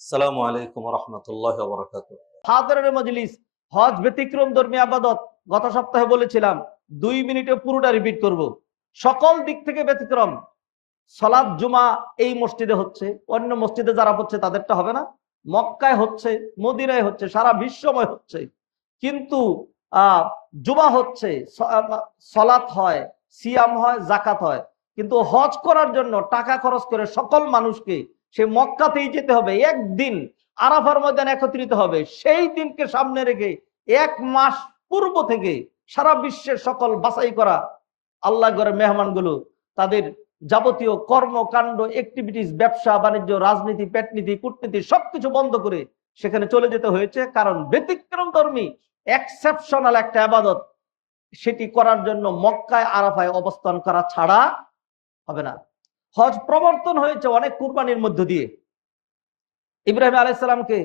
আসসালামু আলাইকুম রহমতুল্লাহ বরকাত। হাজারের মজলিস হজ ব্যতিক্রম ধর্মী আবাদত। গত সপ্তাহে বলেছিলাম 2 মিনিটে পুরোটা রিপিট করব। সকল দিক থেকে ব্যতিক্রম। সালাত জুমা এই মসজিদে হচ্ছে, অন্য মসজিদে যারা হচ্ছে তাদেরটা হবে না। মক্কায় হচ্ছে, মদিনায় হচ্ছে, সারা বিশ্বময় হচ্ছে। কিন্তু জুমা হচ্ছে, সালাত হয়, সিয়াম হয়, জাকাত হয়। কিন্তু হজ করার জন্য টাকা খরচ করে সকল মানুষকে সে মক্কাতেই যেতে হবে। একদিন আরাফার ময়দানে একত্রিত হবে। সেই দিনকে সামনে রেখে 1 মাস পূর্ব থেকে সারা বিশ্বের সকল বাছাই করা আল্লাহ ঘরের মেহমানগুলো তাদের যাবতীয় কর্মকাণ্ড, অ্যাক্টিভিটিস, ব্যবসা বাণিজ্য, রাজনীতি, পেটনীতি, কূটনীতি সবকিছু বন্ধ করে সেখানে চলে যেতে হয়েছে। কারণ ব্যতিক্রম ধর্মী এক্সেপশনাল একটা আবাদত, সেটি করার জন্য মক্কায় আরাফায় অবস্থান করা ছাড়া হবে না। হজ প্রবর্তন হয়েছে অনেক কুরবানির মধ্য দিয়ে। ইব্রাহিম আলাইহিস সালামকে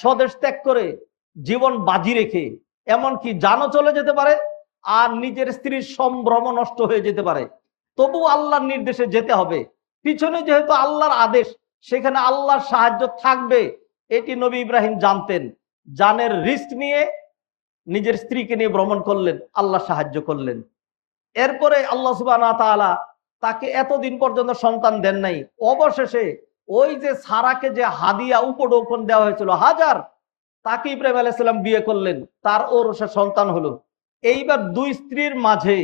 স্বদেশ ত্যাগ করে, জীবন বাজি রেখে, এমনকি জানও চলে যেতে পারে আর নিজের স্ত্রীর সম্ভ্রম নষ্ট হয়ে যেতে পারে, তবু আল্লাহর নির্দেশে যেতে হবে। পিছনে যেহেতু আল্লাহর আদেশ, সেখানে আল্লাহর সাহায্য থাকবে, এটি নবী ইব্রাহিম জানতেন। জানের রিস্ক নিয়ে নিজের স্ত্রীকে নিয়ে ভ্রমণ করলেন, আল্লাহ সাহায্য করলেন। এরপরে আল্লাহ সুবহানাহু ওয়া তাআলা তাকে এতদিন পর্যন্ত সন্তান দেন নাই। অবশেষে ওই যে সারাকে যে হাদিয়া উপঢৌকন দেওয়া হয়েছিল হাজার, তাকে ইব্রাহিম আলাইহিস সালাম বিয়ে করলেন, তার ওরসে সন্তান হলো। এইবার দুই স্ত্রীর মাঝে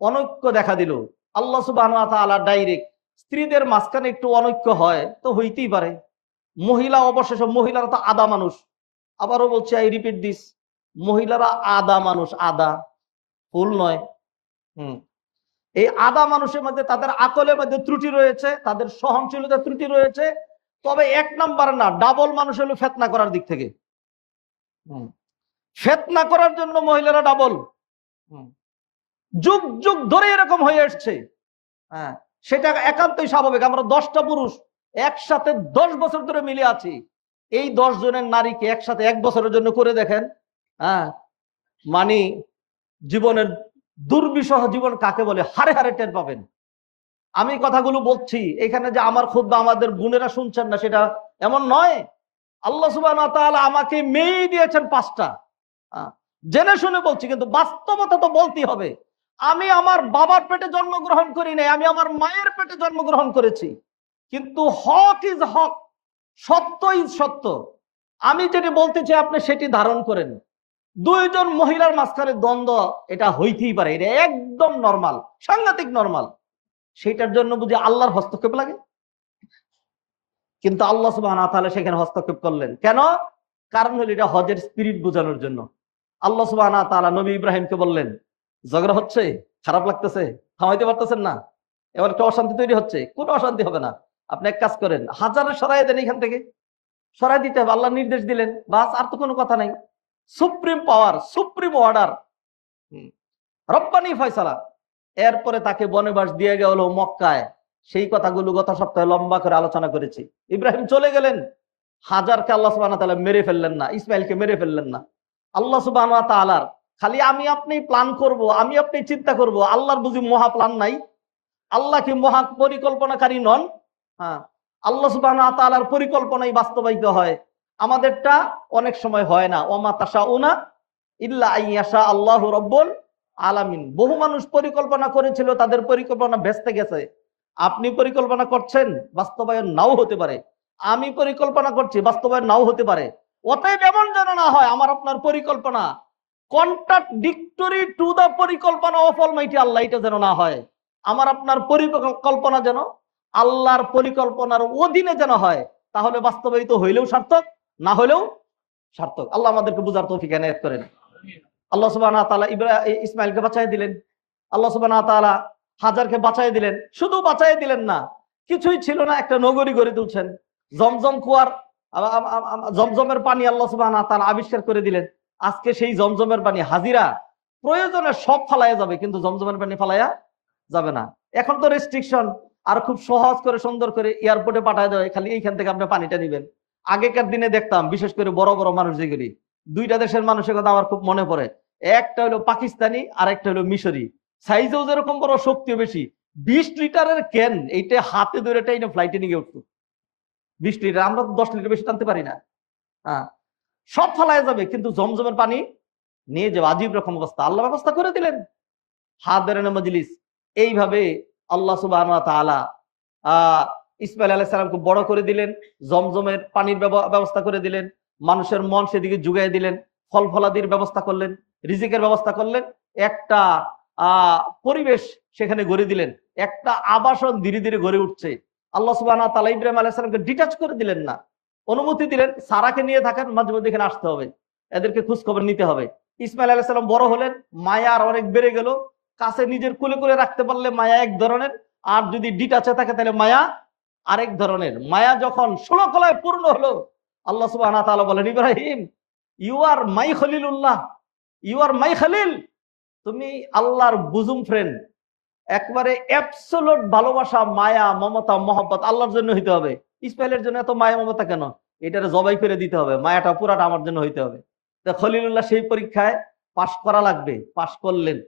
অনৈক্য দেখা দিল। আল্লাহ সুবহানাহু ওয়া তাআলা ডাইরেক্ট, স্ত্রীদের মাঝখানে একটু অনৈক্য হয় তো হইতেই পারে। মহিলা অবশেষে, মহিলারা তো আদা মানুষ। আবারও বলছি, আই রিপিট দিস, মহিলারা আদা মানুষ, আদা, ফুল নয়। এই আদা মানুষের মধ্যে তাদের আকলের মধ্যে ত্রুটি রয়েছে, তাদের সহনশীলতার ত্রুটি রয়েছে। তবে 1 নাম্বার না, ডাবল মানুষ হলো ফেতনা করার দিক থেকে। ফেতনা করার জন্য মহিলারা ডাবল। যুগ যুগ ধরে এরকম হয়ে আসছে। হ্যাঁ, সেটা একান্তই স্বাভাবিক। আমরা 10টা পুরুষ একসাথে 10 বছর ধরে মিলে আছি। এই 10 জনের নারীকে একসাথে 1 বছরের জন্য করে দেখেন। হ্যাঁ, মানে জীবনের দুর্বিষহ জীবন কাকে বলে হারে হারে টের পাবেন। আমি কথাগুলো বলছি এখানে যে আমার খুতবা আমাদের বোনেরা শুনছেন না, সেটা এমন নয়। আল্লাহ সুবহানাহু ওয়া তাআলা আমাকে মেয়ে দিয়েছেন 5টা। জেনে শুনে বলছি, কিন্তু বাস্তবতা তো বলতেই হবে। আমি আমার বাবার পেটে জন্মগ্রহণ করি নাই, আমি আমার মায়ের পেটে জন্মগ্রহণ করেছি। কিন্তু হক ইজ হক, সত্য ইজ সত্য। আমি যেটি বলতে চাই আপনি সেটি ধারণ করেন। 2 জন মহিলার মাঝখানে দ্বন্দ্ব, এটা হইতেই পারে, এটা একদম নরমাল, সাংঘাতিক নরমাল। সেটার জন্য বুঝি আল্লাহর হস্তক্ষেপ লাগে? কিন্তু আল্লাহ সুবহানাহু ওয়া তাআলা সেখানে হস্তক্ষেপ করলেন কেন? কারণ হলো এটা হজের স্পিরিট বোঝানোর জন্য। আল্লাহ সুবহানাহু ওয়া তাআলা নবী ইব্রাহিমকে বললেন, ঝগড়া হচ্ছে, খারাপ লাগতেছে, থামাইতে পারতেছেন না, এবার একটা অশান্তি তৈরি হচ্ছে। কোনো অশান্তি হবে না। আপনি এক কাজ করেন, হাজারে সরাই দেন, এখান থেকে সরাই দিতে হবে। আল্লাহ নির্দেশ দিলেন, বাস, আর তো কোনো কথা নাই। সুপ্রিম পাওয়ার, সুপ্রিম অর্ডার, রব্বানি ফয়সালা। এরপরে তাকে বনবাস দিয়ে গেল মক্কায়। সেই কথাগুলো গত সপ্তাহে লম্বা করে আলোচনা করেছি। ইব্রাহিম চলে গেলেন, হাজারকে আল্লাহ সুবহানাহু ওয়া তাআলা মেরে ফেললেন না, ইসমাইলকে মেরে ফেললেন না। আল্লাহ সুবহানাহু ওয়া তাআলার খালি আমি আপনি প্ল্যান করব, আমি আপনি চিন্তা করব, আল্লাহর বুঝি মহা প্ল্যান নাই? আল্লাহ কি মহা পরিকল্পনাকারী নন? হ্যাঁ, আল্লাহ সুবহানাহু ওয়া তাআলার পরিকল্পনাই বাস্তবায়িত হয়, আমাদেরটা অনেক সময় হয় না। ওয়ামা তাশাউনা ইল্লা আইয়াশা আল্লাহু রাব্বুল আলামিন। বহু মানুষ পরিকল্পনা করেছিল, তাদের পরিকল্পনা ভেস্তে গেছে। আপনি পরিকল্পনা করছেন, বাস্তবায়ন নাও হতে পারে। আমি পরিকল্পনা করছি, বাস্তবায়ন নাও হতে পারে। অতএব এমন যেন না হয় আমার আপনার পরিকল্পনা কন্ট্রাডিক্টরি টু দা পরিকল্পনা অফ অলমাইটি আল্লাহ, এটা যেন না হয়। আমার আপনার পরিকল্পনা যেন আল্লাহর পরিকল্পনার অধীনে যেন হয়, তাহলে বাস্তবায়িত হইলেও সার্থক, না হলেও সার্থক। আল্লাহ আমাদেরকে বুঝার তৌফিক এনায়েত করেন। আল্লাহ সুবহানাহু ওয়া তাআলা ইসমাইলকে বাঁচাই দিলেন। আল্লাহ সুবহানাহু ওয়া তাআলা হাজারকে বাঁচাই দিলেন। শুধু বাঁচাই দিলেন না, কিছুই ছিল না, একটা নগরী গড়ে তুলছেন। জমজম কুয়ার, জমজমের পানি আল্লাহ সুবহানাহু ওয়া তাআলা আবিষ্কার করে দিলেন। আজকে সেই জমজমের পানি হাজিরা প্রয়োজনে সব ফালাইয়া যাবে, কিন্তু জমজমের পানি ফালাইয়া যাবে না। এখন তো রেস্ট্রিকশন, আর খুব সহজ করে সুন্দর করে এয়ারপোর্টে পাঠায় দেয়, খালি এইখান থেকে আপনি পানিটা নিবেন। আগেকার দিনে দেখতাম, বিশেষ করে বড় বড় মানুষ যেগুলি, 2টা দেশের মানুষের কথা আমার খুব মনে পড়ে। একটা হলো পাকিস্তানি আর একটা হলো মিশরি। সাইজেও যেরকম বড়, শক্তিও বেশি। 20 লিটারের ক্যান এইটা হাতে ধরে টাইনে ফ্লাইটে নিয়ে উঠতো। 20 লিটার, আমরা তো 10 লিটার বেশি টানতে পারি না। হ্যাঁ, সব ফালায় যাবে, কিন্তু জমজমের পানি নিয়ে যাবে। আজীব রকম অবস্থা, আল্লাহ ব্যবস্থা করে দিলেন। হাদিরিন মজলিস, এইভাবে আল্লাহ সুবহানাহু ওয়া তাআলা ইসমাইল আলাইহিস সালামকে বড় করে দিলেন, জমজমের পানির ব্যবস্থা করে দিলেন, মানুষের মন সেদিকে জুগাই দিলেন, ফল ফলাদির ব্যবস্থা করলেন, রিজিকের ব্যবস্থা করলেন, একটা পরিবেশ সেখানে গড়ে দিলেন, একটা আবাসন ধীরে ধীরে গড়ে উঠছে। আল্লাহ সুবহানাহু ওয়া তাআলা ইব্রাহিম আলাইহিস সালামকে ডিটাচ করে দিলেন না, অনুমতি দিলেন সারাকে নিয়ে থাকেন, মাঝে মধ্যে এখানে আসতে হবে, এদেরকে খোঁজ খবর নিতে হবে। ইসমাইল আলাইহিস সালাম বড় হলেন, মায়া আর অনেক বেড়ে গেল। কাছে নিজের কোলে করে রাখতে পারলে মায়া এক ধরনের, আর যদি ডিটাচে থাকে তাহলে মায়া আরেক ধরনের। মায়া যখন 16 কলায় পূর্ণ হলো, আল্লাহ সুবহানাহু ওয়া তাআলা বলেন, ইব্রাহিম, ইউ আর মাই খলিলুল্লাহ, ইউ আর মাই খলিল, তুমি আল্লাহর বুজুম ফ্রেন্ড। একবারে অ্যাবসোলুট ভালোবাসা, মায়া, মমতা, মহব্বত আল্লাহর জন্য হইতে হবে। ইসমাইলের জন্য এত মায়া মমতা কেন? এটারে জবাই করে দিতে হবে, মায়াটা পুরাটা আমার জন্য হইতে হবে। তো খলিলুল্লাহ সেই পরীক্ষায় পাশ করা লাগবে, পাশ করলেন।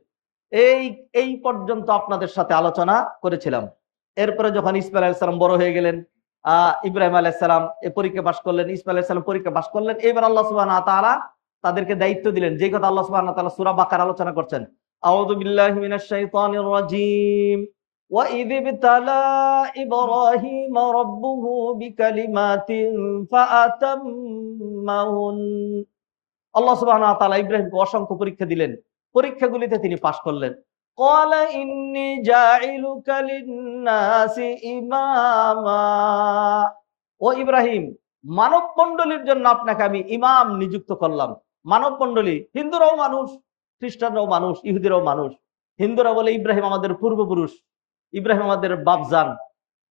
এই এই পর্যন্ত আপনাদের সাথে আলোচনা করেছিলাম। এরপরে যখন ইসমাইল আলাইহিস সালাম বড় হয়ে গেলেন, ইব্রাহিম আলাইহিস সালাম এই পরীক্ষা পাশ করলেন, ইসমাইল আলাইহিস সালাম পরীক্ষা পাশ করলেন। এবার আল্লাহ সুবহানাহু ওয়া তাআলা তাদেরকে দায়িত্ব দিলেন, যে কথা আল্লাহ সুবহানাহু ওয়া তাআলা সূরা বাকারা আলোচনা করছেন। আউযু বিল্লাহি মিনাশ শাইতানির রাজীম। ওয়া ইয ইবতালা ইব্রাহিম রাব্বুহু বিকালিমাতিন ফাআতাম্মাহুন। আল্লাহ সুবহানাহু ওয়া তাআলা ইব্রাহিমকে অসংখ্য পরীক্ষা দিলেন, পরীক্ষাগুলিতে তিনি পাশ করলেন। ক্বালা ইন্নী জাইলুকা লিন-নাসি ইমামা। ও ইব্রাহিম, মানব মণ্ডলীর জন্য আপনাকে আমি ইমাম নিযুক্ত করলাম। মানব মণ্ডলী, হিন্দুরাও মানুষ, খ্রিস্টানরাও মানুষ, ইহুদিরাও মানুষ। হিন্দুরা বলে ইব্রাহিম আমাদের পূর্বপুরুষ, ইব্রাহিম আমাদের বাপজান।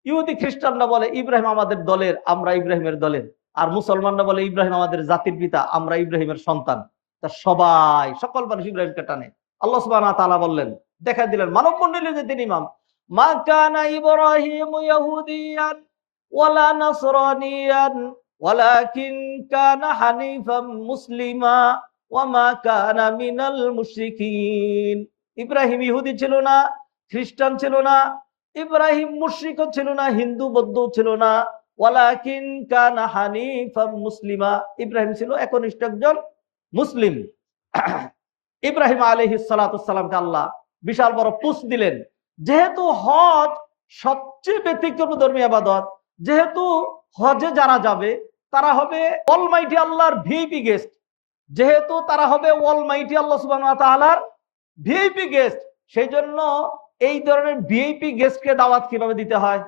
ইহুদি খ্রিস্টানরা বলে ইব্রাহিম আমাদের দলের, আমরা ইব্রাহিমের দলের। আর মুসলমানরা বলে ইব্রাহিম আমাদের জাতির পিতা, আমরা ইব্রাহিমের সন্তান। তা সবাই, সকল মানুষ ইব্রাহিমকে টানে। আল্লাহ সুবহানাহু ওয়া তাআলা বললেন, দেখা দিলেন মানব মণ্ডলীর যে তিনি ইমাম। মা কানা ইব্রাহিম ইয়াহুদিয়ান ওয়ালা নাসরানিয়ান ওয়ালাকিন কানা হানিফাম মুসলিমা ওয়া মা কানা মিনাল মুশরিকিন। ইব্রাহিম ইহুদি ছিল না, খ্রিস্টান ছিল না, ইব্রাহিম মুশরিকও ছিল না, হিন্দু বৌদ্ধ ছিল না। ওয়ালাকিন কানা হানিফাম মুসলিমা, ইব্রাহিম ছিল একনিষ্ঠ একজন মুসলিম। ইব্রাহিম আলাইহিস সালাতু সালামকে আল্লাহ বিশাল বড় পোস্ট দিলেন। যেহেতু হজ সবচেয়ে ব্যতিক্রমধর্মী ইবাদত, যেহেতু হজে যারা যাবে তারা হবে অলমাইটি আল্লাহর ভিআইপি গেস্ট, যেহেতু তারা হবে অলমাইটি আল্লাহ সুবহানাহু ওয়া তাআলার ভিআইপি গেস্ট, সেই জন্য এই ধরনের ভিআইপি গেস্টকে দাওয়াত কিভাবে দিতে হয়?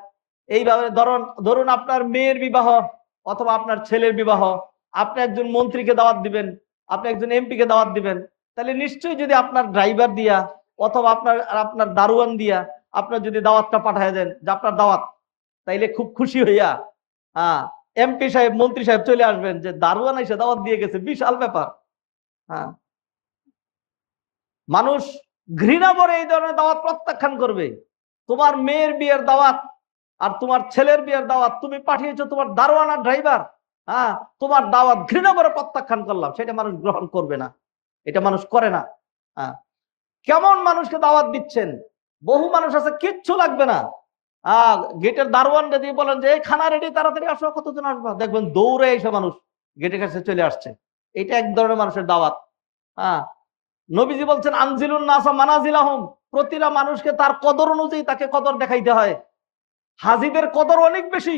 এইভাবে ধরুন আপনার মেয়ের বিবাহ অথবা আপনার ছেলের বিবাহ, আপনি একজন মন্ত্রীকে দাওয়াত দিবেন, আপনি একজন এমপি কে দাওয়াত দিবেন, তাহলে নিশ্চয়ই যদি আপনার ড্রাইভার দিয়া অথবা আপনার দারোয়ান দিয়া আপনার যদি দাওয়াতটা পাঠায় দেন যে আপনার দাওয়াত, তাইলে খুব খুশি হইয়া এমপি সাহেব, মন্ত্রী সাহেব চলে আসবেন যে দারোয়ান এসে দাওয়াত দিয়ে গেছে, বিশাল ব্যাপার। মানুষ ঘৃণা করে এই ধরনের দাওয়াত প্রত্যাখ্যান করবে। তোমার মেয়ের বিয়ের দাওয়াত আর তোমার ছেলের বিয়ের দাওয়াত তুমি পাঠিয়েছো তোমার দারোয়ান আর ড্রাইভার, তোমার দাওয়াত ঘৃণা করে প্রত্যাখ্যান করলাম, সেটা মানুষ গ্রহণ করবে না, এটা মানুষ করে না। কেমন মানুষকে দাওয়াত দিচ্ছেন? বহু মানুষ আছে কিচ্ছু লাগবে না, গেটের দারোয়ান দিয়ে বলেন যে এই খানা রেডি, তাড়াতাড়ি আসো, কতজন আসবা, দেখবেন দৌড়ে এসে মানুষ গেটের কাছে চলে আসছে। এটা এক ধরনের মানুষের দাওয়াত। নবীজি বলছেন আনজিলুন নাসা মানাজিলাহুম, প্রতিটা মানুষকে তার কদর অনুযায়ী তাকে কদর দেখাইতে হয়। হাজীদের কদর অনেক বেশি,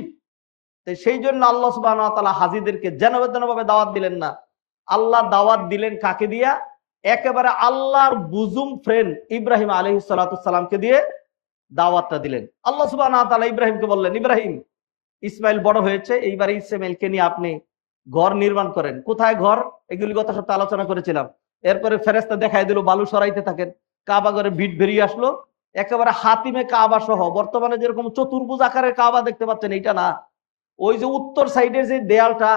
সেই জন্য আল্লাহ সুবহানাহু ওয়া তাআলা হাজীদেরকে যেন ভাবে দাওয়াত দিলেন না। আল্লাহ দাওয়াত দিলেন কাকে দিয়া? একেবারে আল্লাহর বুজুম ফ্রেন্ড ইব্রাহিম আলাইহিস সালাতু সালামকে দিয়ে দাওয়াতটা দিলেন। আল্লাহ সুবহানাহু ওয়া তাআলা ইব্রাহিমকে বললেন, ইব্রাহিম, ইসমাইল বড় হয়েছে, এইবার ইসমাইলকে নিয়ে আপনি ঘর নির্মাণ করেন। কোথায় ঘর? এগুলি গত সপ্তাহে আলোচনা করেছিলাম। এরপরে ফেরেশতা দেখাই দিল, বালু সরাইতে থাকেন, কাবা ঘরে ভিট বেরিয়ে আসলো, একেবারে হাতিমে কাবা সহ। বর্তমানে যেরকম চতুর্ভুজ আকারের কাবা দেখতে পাচ্ছেন, এইটা না, ওই যে উত্তর সাইডের যে দেয়ালটা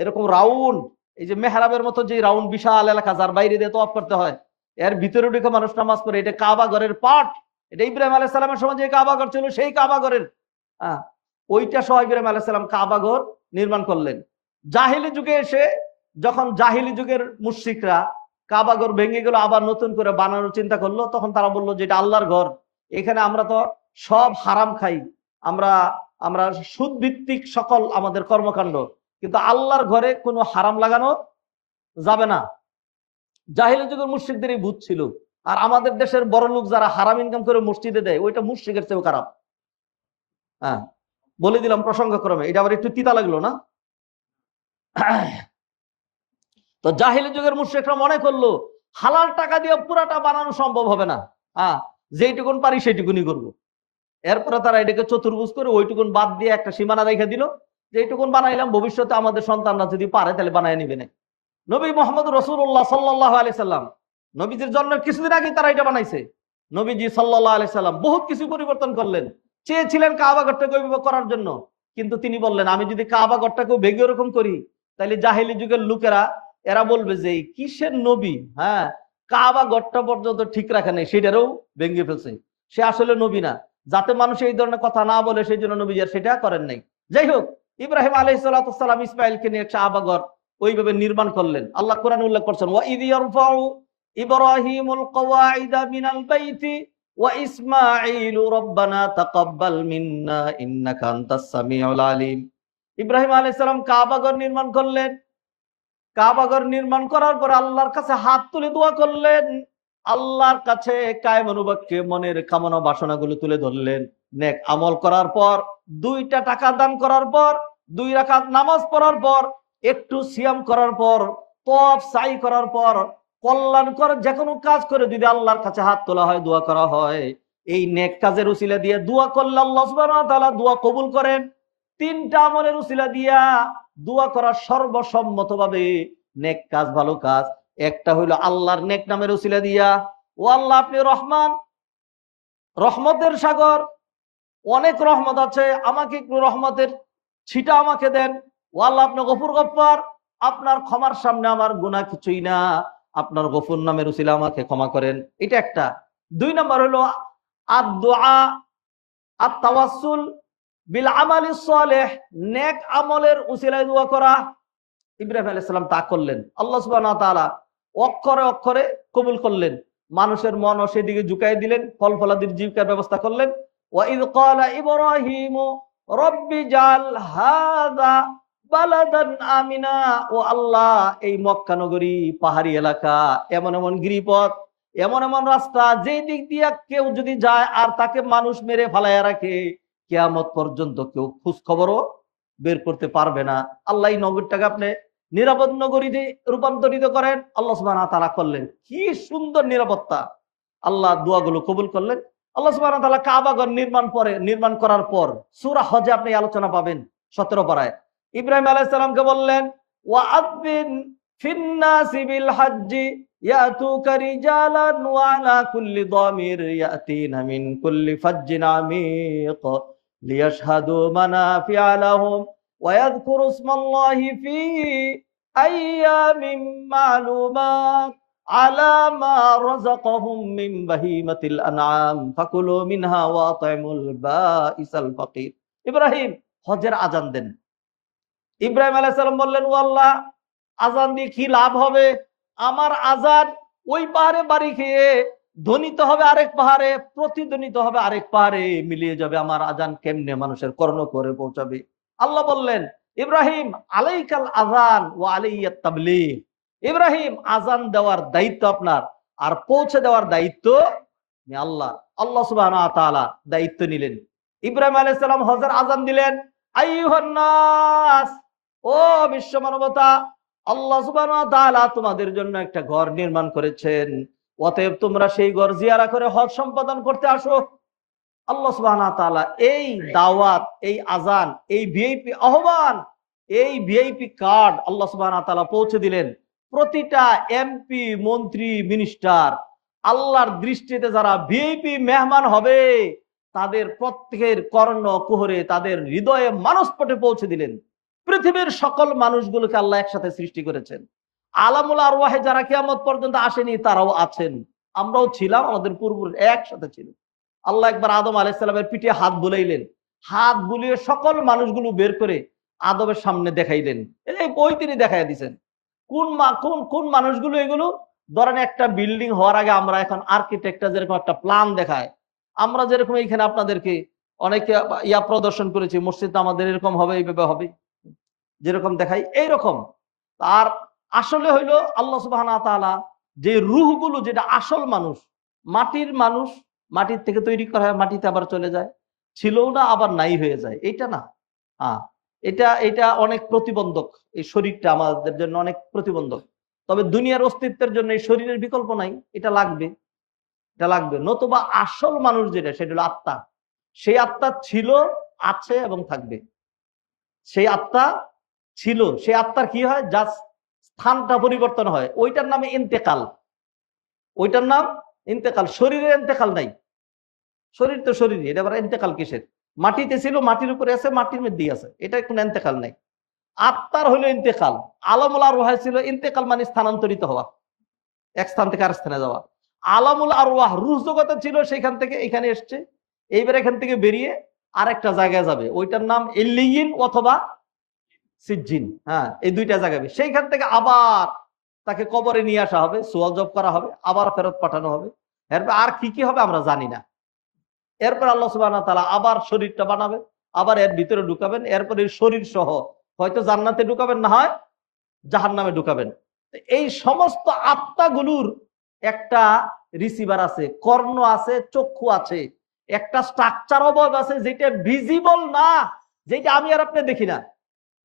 এরকম রাউন্ড, এই যে মেহরাবের মতো যে রাউন্ড বিশাল এলাকা, যার বাইরে দিয়ে তওয়াফ করতে হয়, এর ভিতরে ঢুকে মানুষ নামাজ পড়ে, এটা কাবা ঘরের পার্ট। এটা ইব্রাহিম আলাইহিস সালামের সময় যে কাবা ঘর ছিল সেই কাবা ঘরের ওইটা সহ ইব্রাহিম আলাইহিস সালাম কাবা ঘর নির্মাণ করলেন। জাহিলি যুগে এসে যখন জাহিলি যুগের মুশরিকরা কাবা ঘর ভেঙে গেল, আবার নতুন করে বানানোর চিন্তা করলো, তখন তারা বললো যে এটা আল্লাহর ঘর, এখানে আমরা তো সব হারাম খাই, আমরা আমরা সুদ ভিত্তিক সকল আমাদের কর্মকাণ্ড, কিন্তু আল্লাহর ঘরে কোনো হারাম লাগানো যাবে না। জাহিলি যুগের মুশরিকদেরই ভূত ছিল। আর আমাদের দেশের বড় লোক যারা হারাম ইনকাম করে মসজিদে দেয়, ওইটা মুশরিকের চেয়েও খারাপ। হ্যাঁ, বলে দিলাম প্রসঙ্গক্রমে, এটা আবার একটু তিতা লাগলো না? তো জাহিলি যুগের মুশরিকরা মনে করলো হালাল টাকা দিয়ে পুরাটা বানানো সম্ভব হবে না। হ্যাঁ, যেইটুকুন পারি সেইটুকুনি করবো। এরপরে তারা এটাকে চতুর্ভুজ করে ওইটুকুন বাদ দিয়ে একটা সীমানা রেখে দিল, যে এইটুকুন বানাইলাম, ভবিষ্যতে আমাদের সন্তানরা যদি পারে তাহলে বানায় নিবে না। নবী মোহাম্মদ রাসূলুল্লাহ সাল্লাল্লাহু আলাইহি সাল্লাম, নবীজির জন্মের কিছুদিন আগে তারা এটা বানাইছে। নবীজি সাল্লাল্লাহু আলাইহি সাল্লাম বহুত কিছু পরিবর্তন করলেন। চেয়েছিলেন কাবা ঘরটাকে ওইভাবে করার জন্য, কিন্তু তিনি বললেন আমি যদি কাবা ঘরটাকে ভেঙে ওরকম করি, তাহলে জাহেলি যুগের লোকেরা এরা বলবে যে কিসের নবী, হ্যাঁ, কাবা ঘরটা পর্যন্ত ঠিক রাখে নাই, সেটারও ভেঙে ফেলছে, সে আসলে নবী না। যাতে মানুষ এই ধরনের কথা না বলে সেই জন্য নবী আর সেটা করেন নাই। যাই হোক, ইব্রাহিম আলাইহিস সালাম ইসমাইলকে নিয়ে একটা কাবা ঘর ওইভাবে নির্মাণ করলেন। আল্লাহ কোরআনে উল্লেখ করছেন, ওয়া ইয ইয়ারফাউ ইব্রাহিমুল কওয়াইদা মিনাল বাইতি ওয়া ইসমাঈলু রাব্বানা তাকাব্বাল মিন্না ইন্নাকা আনতাস সামিউল আলিম। ইব্রাহিম আলাইহিস সালাম কাবা ঘর নির্মাণ করলেন। কাবা ঘর নির্মাণ করার পর আল্লাহর কাছে হাত তুলে দোয়া করলেন, আল্লাহর কাছে কায়েম অনুবাক্যে মনের কামনা বাসনাগুলো তুলে ধরলেন। নেক আমল করার পর, 2টা টাকা দান করার পর, 2 রাকাত নামাজ পড়ার পর, একটু সিয়াম করার পর, তওয়াফ সাই করার পর, কল্যাণকর যে কোনো কাজ করে যদি আল্লাহর কাছে হাত তোলা হয়, দোয়া করা হয়, এই নেক কাজের উসিলা দিয়ে দোয়া করলে আল্লাহ সুবহানাহু ওয়া তাআলা দোয়া কবুল করেন। 3টা আমলের উসিলা দিয়া দোয়া করা সর্বসম্মতভাবে নেক কাজ, ভালো কাজ। একটা হইলো আল্লাহর নেক নামের উসিলা দিয়া, ও আল্লাহ আপনি রহমান, রহমতের সাগর, অনেক রহমত আছে, আমাকে একটু রহমতের ছিটা আমাকে দেন। ও আল্লাহ আপনি গফুর গফফার, আপনার ক্ষমার সামনে আমার গুনাহ কিছুই না, আপনার গফুর নামের উসিলা আমাকে ক্ষমা করেন। এটা একটা। 2 নম্বর হলো আদ-দুআ আত-তাওয়াসসুল বিল আমালিস সালেহ, নেক আমলের উসিলায় দোয়া করা। ইব্রাহিম আলাইহিস সালাম তা করলেন। আল্লাহ সুবহানাহু ওয়া তাআলা অক্ষরে অক্ষরে কবুল করলেন। মানুষের মনও সেদিকে ঝুঁকাই দিলেন, ফল ফলাদির জীবিকার ব্যবস্থা করলেন। ওয়া ইয ক্বালা ইব্রাহিমু রব্বি জাল হাযা বালাদান আমিনা, ও আল্লাহ এই মক্কা নগরী পাহাড়ি এলাকা, এমন এমন গিরিপথ, এমন এমন রাস্তা, যেই দিক দিয়া কেউ যদি যায় আর তাকে মানুষ মেরে ফালাইয়া রাখে, কিয়ামত পর্যন্ত কেউ খোঁজ খবরও বের করতে পারবে না। আল্লাহ এই নগরটাকে আপনি নিরাপদ নগরীতে রূপান্তরিত করেন। আল্লাহ সুবহানাহু ওয়া তাআলা করলেন। কি সুন্দর নিরাপত্তা! আল্লাহ দোয়াগুলো কবুল করলেন। আল্লাহ সুবহানাহু ওয়া তাআলা কাবা ঘর নির্মাণ করার পর সূরা হজে আপনি আলোচনা পাবেন 17 পারায়। ইব্রাহিম আলাইহিস সালামকে বললেন, ওয়া আযবিন ফিন-নাসি বিল হজ্জি ইয়াতুকা রিজালান ওয়া আলা কুল্লি দামির ইয়াতিনা মিন কুল্লি ফাজ্জিন আমিক লিয়াশহাদু মানাফিআ লাহুম ওয়া ইয়াযকুরু ইসমাল্লাহি ফি আইয়ামিন মা'লুমাত আলা মা রাযাকাহুম মিন বাহিমাতিল আনআম ফাকুলু মিনহা ওয়া আত'ইমুল বাঈসাল ফাকির। ইব্রাহিম হজের আযান দেন। ইব্রাহিম আলাইহিস সালাম বললেন, ও আল্লাহ, আযান দিয়ে কি লাভ হবে? আমার আযান ওই পাহাড়ে বাড়ি খেয়ে ধ্বনিত হবে আরেক পাহাড়ে, প্রতিধ্বনিত হবে আরেক পাহাড়ে, মিলিয়ে যাবে। আমার আযান কেমনে মানুষের কর্ণ করে পৌঁছাবে? আল্লাহ বললেন, ইব্রাহিম আলাইকাল আযান ওয়া আলাইয়াত তাবলীগ। ইব্রাহিম আযান দেওয়ার দায়িত্ব আপনার, আর পৌঁছে দেওয়ার দায়িত্ব আল্লাহ। আল্লাহ সুবহানাহু ওয়া তাআলা দায়িত্ব নিলেন। ইব্রাহিম আলাইহিস সালাম হজের আযান দিলেন, আইয়ুহান নাস, ও বিশ্ব মানবতা, আল্লাহ সুবহানাহু ওয়া তাআলা তোমাদের জন্য একটা ঘর নির্মাণ করেছেন, অতএব তোমরা সেই ঘর জিয়ারা করে হজ সম্পাদন করতে আসো। আল্লাহ সুবহানাহু ওয়া তাআলা এই দাওয়াত, এই আযান, এই ভিআইপি আহ্বান, এই ভিআইপি কার্ড আল্লাহ সুবহানাহু ওয়া তাআলা পৌঁছে দিলেন প্রতিটা এমপি, মন্ত্রী, মিনিস্টার। আল্লাহর দৃষ্টিতে যারা ভিআইপি মেহমান হবে, তাদের প্রত্যেকের কর্ণ কুহরে, তাদের হৃদয়ে, মানসপটে পৌঁছে দিলেন। পৃথিবীর সকল মানুষগুলোকে আল্লাহ একসাথে সৃষ্টি করেছেন। আলামুল আরওয়াহে যারা কিয়ামত পর্যন্ত আসেনি তারাও আছেন, আমরাও ছিলাম, আমাদের পূর্বপুরুষ একসাথে ছিল। আল্লাহ একবার আদম আলাইহিস সালামের পিঠে হাত বুলাইলেন, হাত বুলিয়ে সকল মানুষগুলো বের করে আদমের সামনে দেখাইলেন। এই বই তিনি দেখাই দিয়েছেন। কোন মানুষগুলো এগুলো? ধরেন একটা বিল্ডিং হওয়ার আগে আমরা এখন আর্কিটেক্টরা যেরকম একটা প্ল্যান দেখায়, আমরা যেরকম এইখানে আপনাদেরকে অনেকে ইয়া প্রদর্শন করেছি, মসজিদ আমাদের এরকম হবে, এইভাবে হবে, যেরকম দেখাই এইরকম। আর আসলে হইলো আল্লাহ সুবহানাহু ওয়া তাআলা যে রূহগুলো, যেটা আসল মানুষ, মাটির মানুষ, মাটির থেকে তৈরি করা হয়, মাটিতে আবার চলে যায়, ছিলও না আবার নাই হয়ে যায়, এটা না। হ্যাঁ, এটা এটা অনেক প্রতিবন্ধক, এই শরীরটা আমাদের জন্য অনেক প্রতিবন্ধক। তবে দুনিয়ার অস্তিত্বের জন্য এই শরীরের বিকল্প নাই, এটা লাগবে, এটা লাগবে। নতুবা আসল মানুষ যেটা, সেটা হলো আত্মা। সেই আত্মা ছিল, আছে এবং থাকবে। সেই আত্মা ছিল, সেই আত্মার কি হয়, যা স্থানটা পরিবর্তন হয়, ওইটার নামে ইন্তেকাল। ওইটার নাম ইন্তেকাল। শরীরের ইন্তেকাল নাই, শরীর তো শরীরই, এটা আবার ইন্তেকাল কিসের? মাটিতে ছিল, মাটির উপরে আছে, মাটির মধ্যেই আছে, এটা কোনো ইন্তেকাল নাই। আত্মার হলো ইন্তেকাল। আলামুল আরওয়াহ ছিল ইন্তেকাল, মানে স্থানান্তরিত হওয়া, এক স্থান থেকে আর স্থানে যাওয়া। আলামুল আরওয়াহ রূহ জগতে ছিল, সেখান থেকে এখানে এসছে, এইবার এখান থেকে বেরিয়ে আরেকটা জায়গায় যাবে, ওইটার নাম ইল্লিয়িন অথবা সিজ্জিন। হ্যাঁ, এই দুইটা জায়গায় সেইখান থেকে আবার তাকে কবরে নিয়ে আসা হবে, সোয়াল জব করা হবে, আবার ফেরত পাঠানো হবে। এরপর আর কি কি হবে আমরা জানি না। এরপর আল্লাহ সুবহানাহু ওয়া তাআলা আবার শরীরটা বানাবে, আবার এর ভিতরে ঢুকাবেন, এরপর এই শরীর সহ হয়তো জান্নাতে ঢুকাবেন, না হয় জাহান্নামে ঢুকাবেন। এই সমস্ত আত্মাগুলোর একটা রিসিভার আছে, কর্ণ আছে, চক্ষু আছে, একটা স্ট্রাকচার অবয়ব আছে, যেটা ভিজিবল না, যেটা আমি আর আপনি দেখি না।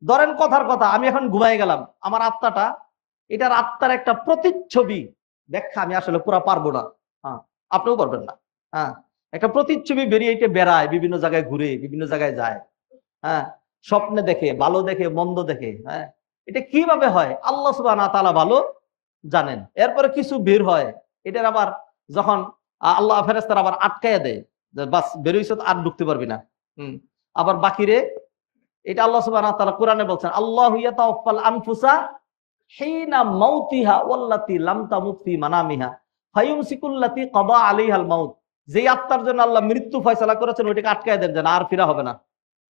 ধরেন কথার কথা, আমি এখন ঘুমাই গেলাম, আমার আত্মাটা, এটার আত্মার একটা প্রতিচ্ছবি ব্যাখ্যা আমি আসলে পুরা পারবো না, হ্যাঁ, আপনিও পারবেন না। হ্যাঁ, একটা প্রতিচ্ছবি বেরিয়ে এটা বেড়ায়, বিভিন্ন জায়গায় ঘুরে, বিভিন্ন জায়গায় যায়। হ্যাঁ, স্বপ্নে দেখে, ভালো দেখে, মন্দ দেখে। হ্যাঁ, এটা কিভাবে হয় আল্লাহ সুবহানাহু ওয়া তাআলা ভালো জানেন। এরপরে কিছু বের হয়, এটার আবার যখন আল্লাহ ফেরেশতারা আবার আটকাইয়া দেয়, যে বাস বেরোইছ, আর ঢুকতে পারবি না। আবার বাকিরে, এটা আল্লাহ সুবহানাহু ওয়া তাআলা কোরআনে বলছেন, আল্লাহু ইয়াতাওয়াফাল আনফুসা হিনা মাউতিহা ওয়াল্লাতী লাম তামুত ফি মানামিহা ফায়ুমসিকুল্লাতী ক্বাদা আলাইহাল মাউত। যে আত্মার জন্য আল্লাহ মৃত্যু ফয়সালা করেছেন, ওইটাকে আটকায় দেন, যেন আর ফিরা হবে না।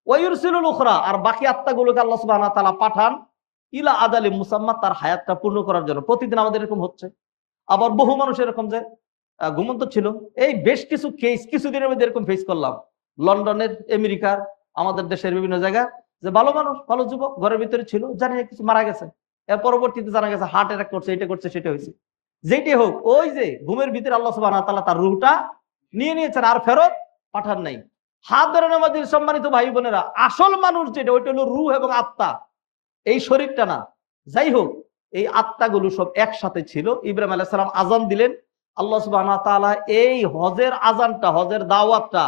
ওয়ায়ুরসিলুল উখরা, আর বাকি আত্মাগুলোকে আল্লাহ সুবহানাহু ওয়া তাআলা পাঠান ইলা আদালি মুসাম্মা, তার হায়াতটা পূর্ণ করার জন্য। প্রতিদিন আমাদের এরকম হচ্ছে। আবার বহু মানুষ এরকম যে ঘুমন্ত ছিল, এই বেশ কিছু কেস কিছুদিনের মধ্যে এরকম ফেস করলাম, লন্ডনের, আমেরিকার, আমাদের দেশের বিভিন্ন জায়গায়, যে ভালো মানুষ, ভালো যুবক, ঘরের ভিতরে ছিল, জানি না কিছু মারা গেছে। এর পরবর্তীতে জানা গেছে হার্ট অ্যাটাক করছে, এটা করছে, সেটা হয়েছে। যেটাই হোক, ওই যে ঘুমের ভিতরে আল্লাহ সুবহানাহু ওয়া তাআলা তার রূহটা নিয়ে নিয়েছেন, আর ফেরত পাঠান নাই। হাত ধরে নামাজের সম্মানিত ভাই বোনেরা, আসল মানুষ যেটা, ওইটা হলো রূহ এবং আত্মা, এই শরীরটা না। যাই হোক, এই আত্মাগুলো সব একসাথে ছিল। ইব্রাহিম আলাইহিস সালাম আজান দিলেন, আল্লাহ সুবহানাহু ওয়া তাআলা এই হজের আজানটা, হজের দাওয়াতটা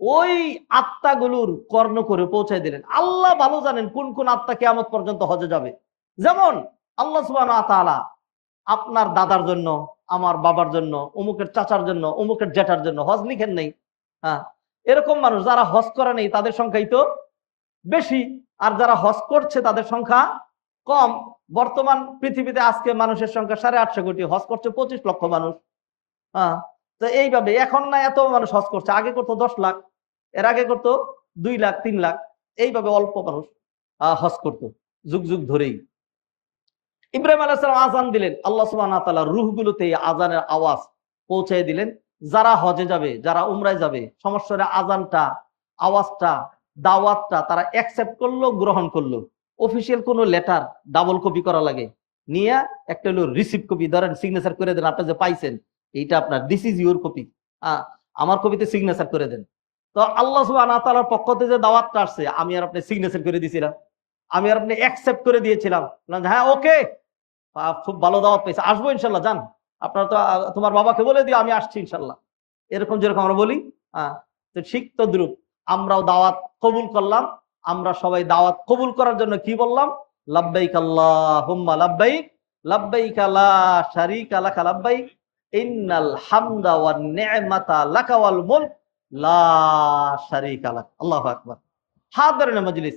ওই আত্মাগুলোর কর্ণ করে পৌঁছায় দিলেন। আল্লাহ ভালো জানেন কোন কোন আত্মা কিয়ামত পর্যন্ত হজে যাবে। যেমন আল্লাহ সুবহানাহু ওয়া তাআলা আপনার দাদার জন্য, আমার বাবার জন্য, অমুকের চাচার জন্য, অমুকের জ্যাঠার জন্য হজ লিখেন নাই। হ্যাঁ, এরকম মানুষ যারা হজ করে নেই, তাদের সংখ্যাই তো বেশি, আর যারা হজ করছে তাদের সংখ্যা কম। বর্তমান পৃথিবীতে আজকে মানুষের সংখ্যা 850 কোটি, হজ করছে 25 লক্ষ মানুষ। হ্যাঁ, তো এইভাবে এখন না এত মানুষ হজ করছে, আগে করতো 10 লাখ, এর আগে করতো 2 লাখ, 3 লাখ, এইভাবে অল্প মানুষ হজ করতো যুগ যুগ ধরেই। ইব্রাহিম আলাইহিস সালাম আযান দিলেন, আল্লাহ সুবহানাহু ওয়া তাআলা রূহগুলোতে আযানের আওয়াজ পৌঁছে দিলেন। যারা হজে যাবে, যারা উমরায় যাবে, সমস্যার আযানটা, আওয়াজটা, দাওয়াতটা তারা অ্যাকসেপ্ট করলো, গ্রহণ করলো। অফিসিয়াল কোনো লেটার ডাবল কপি করা লাগে, নিয়ে একটা হলো রিসিভ কপি, ধরেন সিগনেচার করে দেন, আপনি যে পাইছেন এইটা আপনার, দিস ইজ ইউর কপি, আমার কপিতে সিগনেচার করে দেন। তো আল্লাহ সুবহানাহু ওয়া তাআলার পক্ষ থেকে যে দাওয়াতটা আসছে, আমি আর আপনি সিগনেচার করে দিয়েছিলাম, আমি আর আপনি অ্যাকসেপ্ট করে দিয়েছিলাম, হ্যাঁ ওকে, খুব ভালো দাওয়াত পেয়েছে, আসবো ইনশাল্লাহ, যান, আপনারা তো তোমার বাবাকে বলে দিও আমি আসছি ইনশাল্লাহ, এরকম যেরকম আমরা বলি। তো ঠিক তদ্রুপ আমরাও দাওয়াত কবুল করলাম। আমরা সবাই দাওয়াত কবুল করার জন্য কি বললাম? লাব্বাইক আল্লাহুম্মা লাব্বাইক, লাব্বাইক লা শারীকা লাকা লাব্বাইক, ইন্নাল হামদা ওয়ান নি'মাতা লাকা ওয়াল মুলক লা শারীকা লাক। আল্লাহু আকবার। হাদিরিন মাজলিস,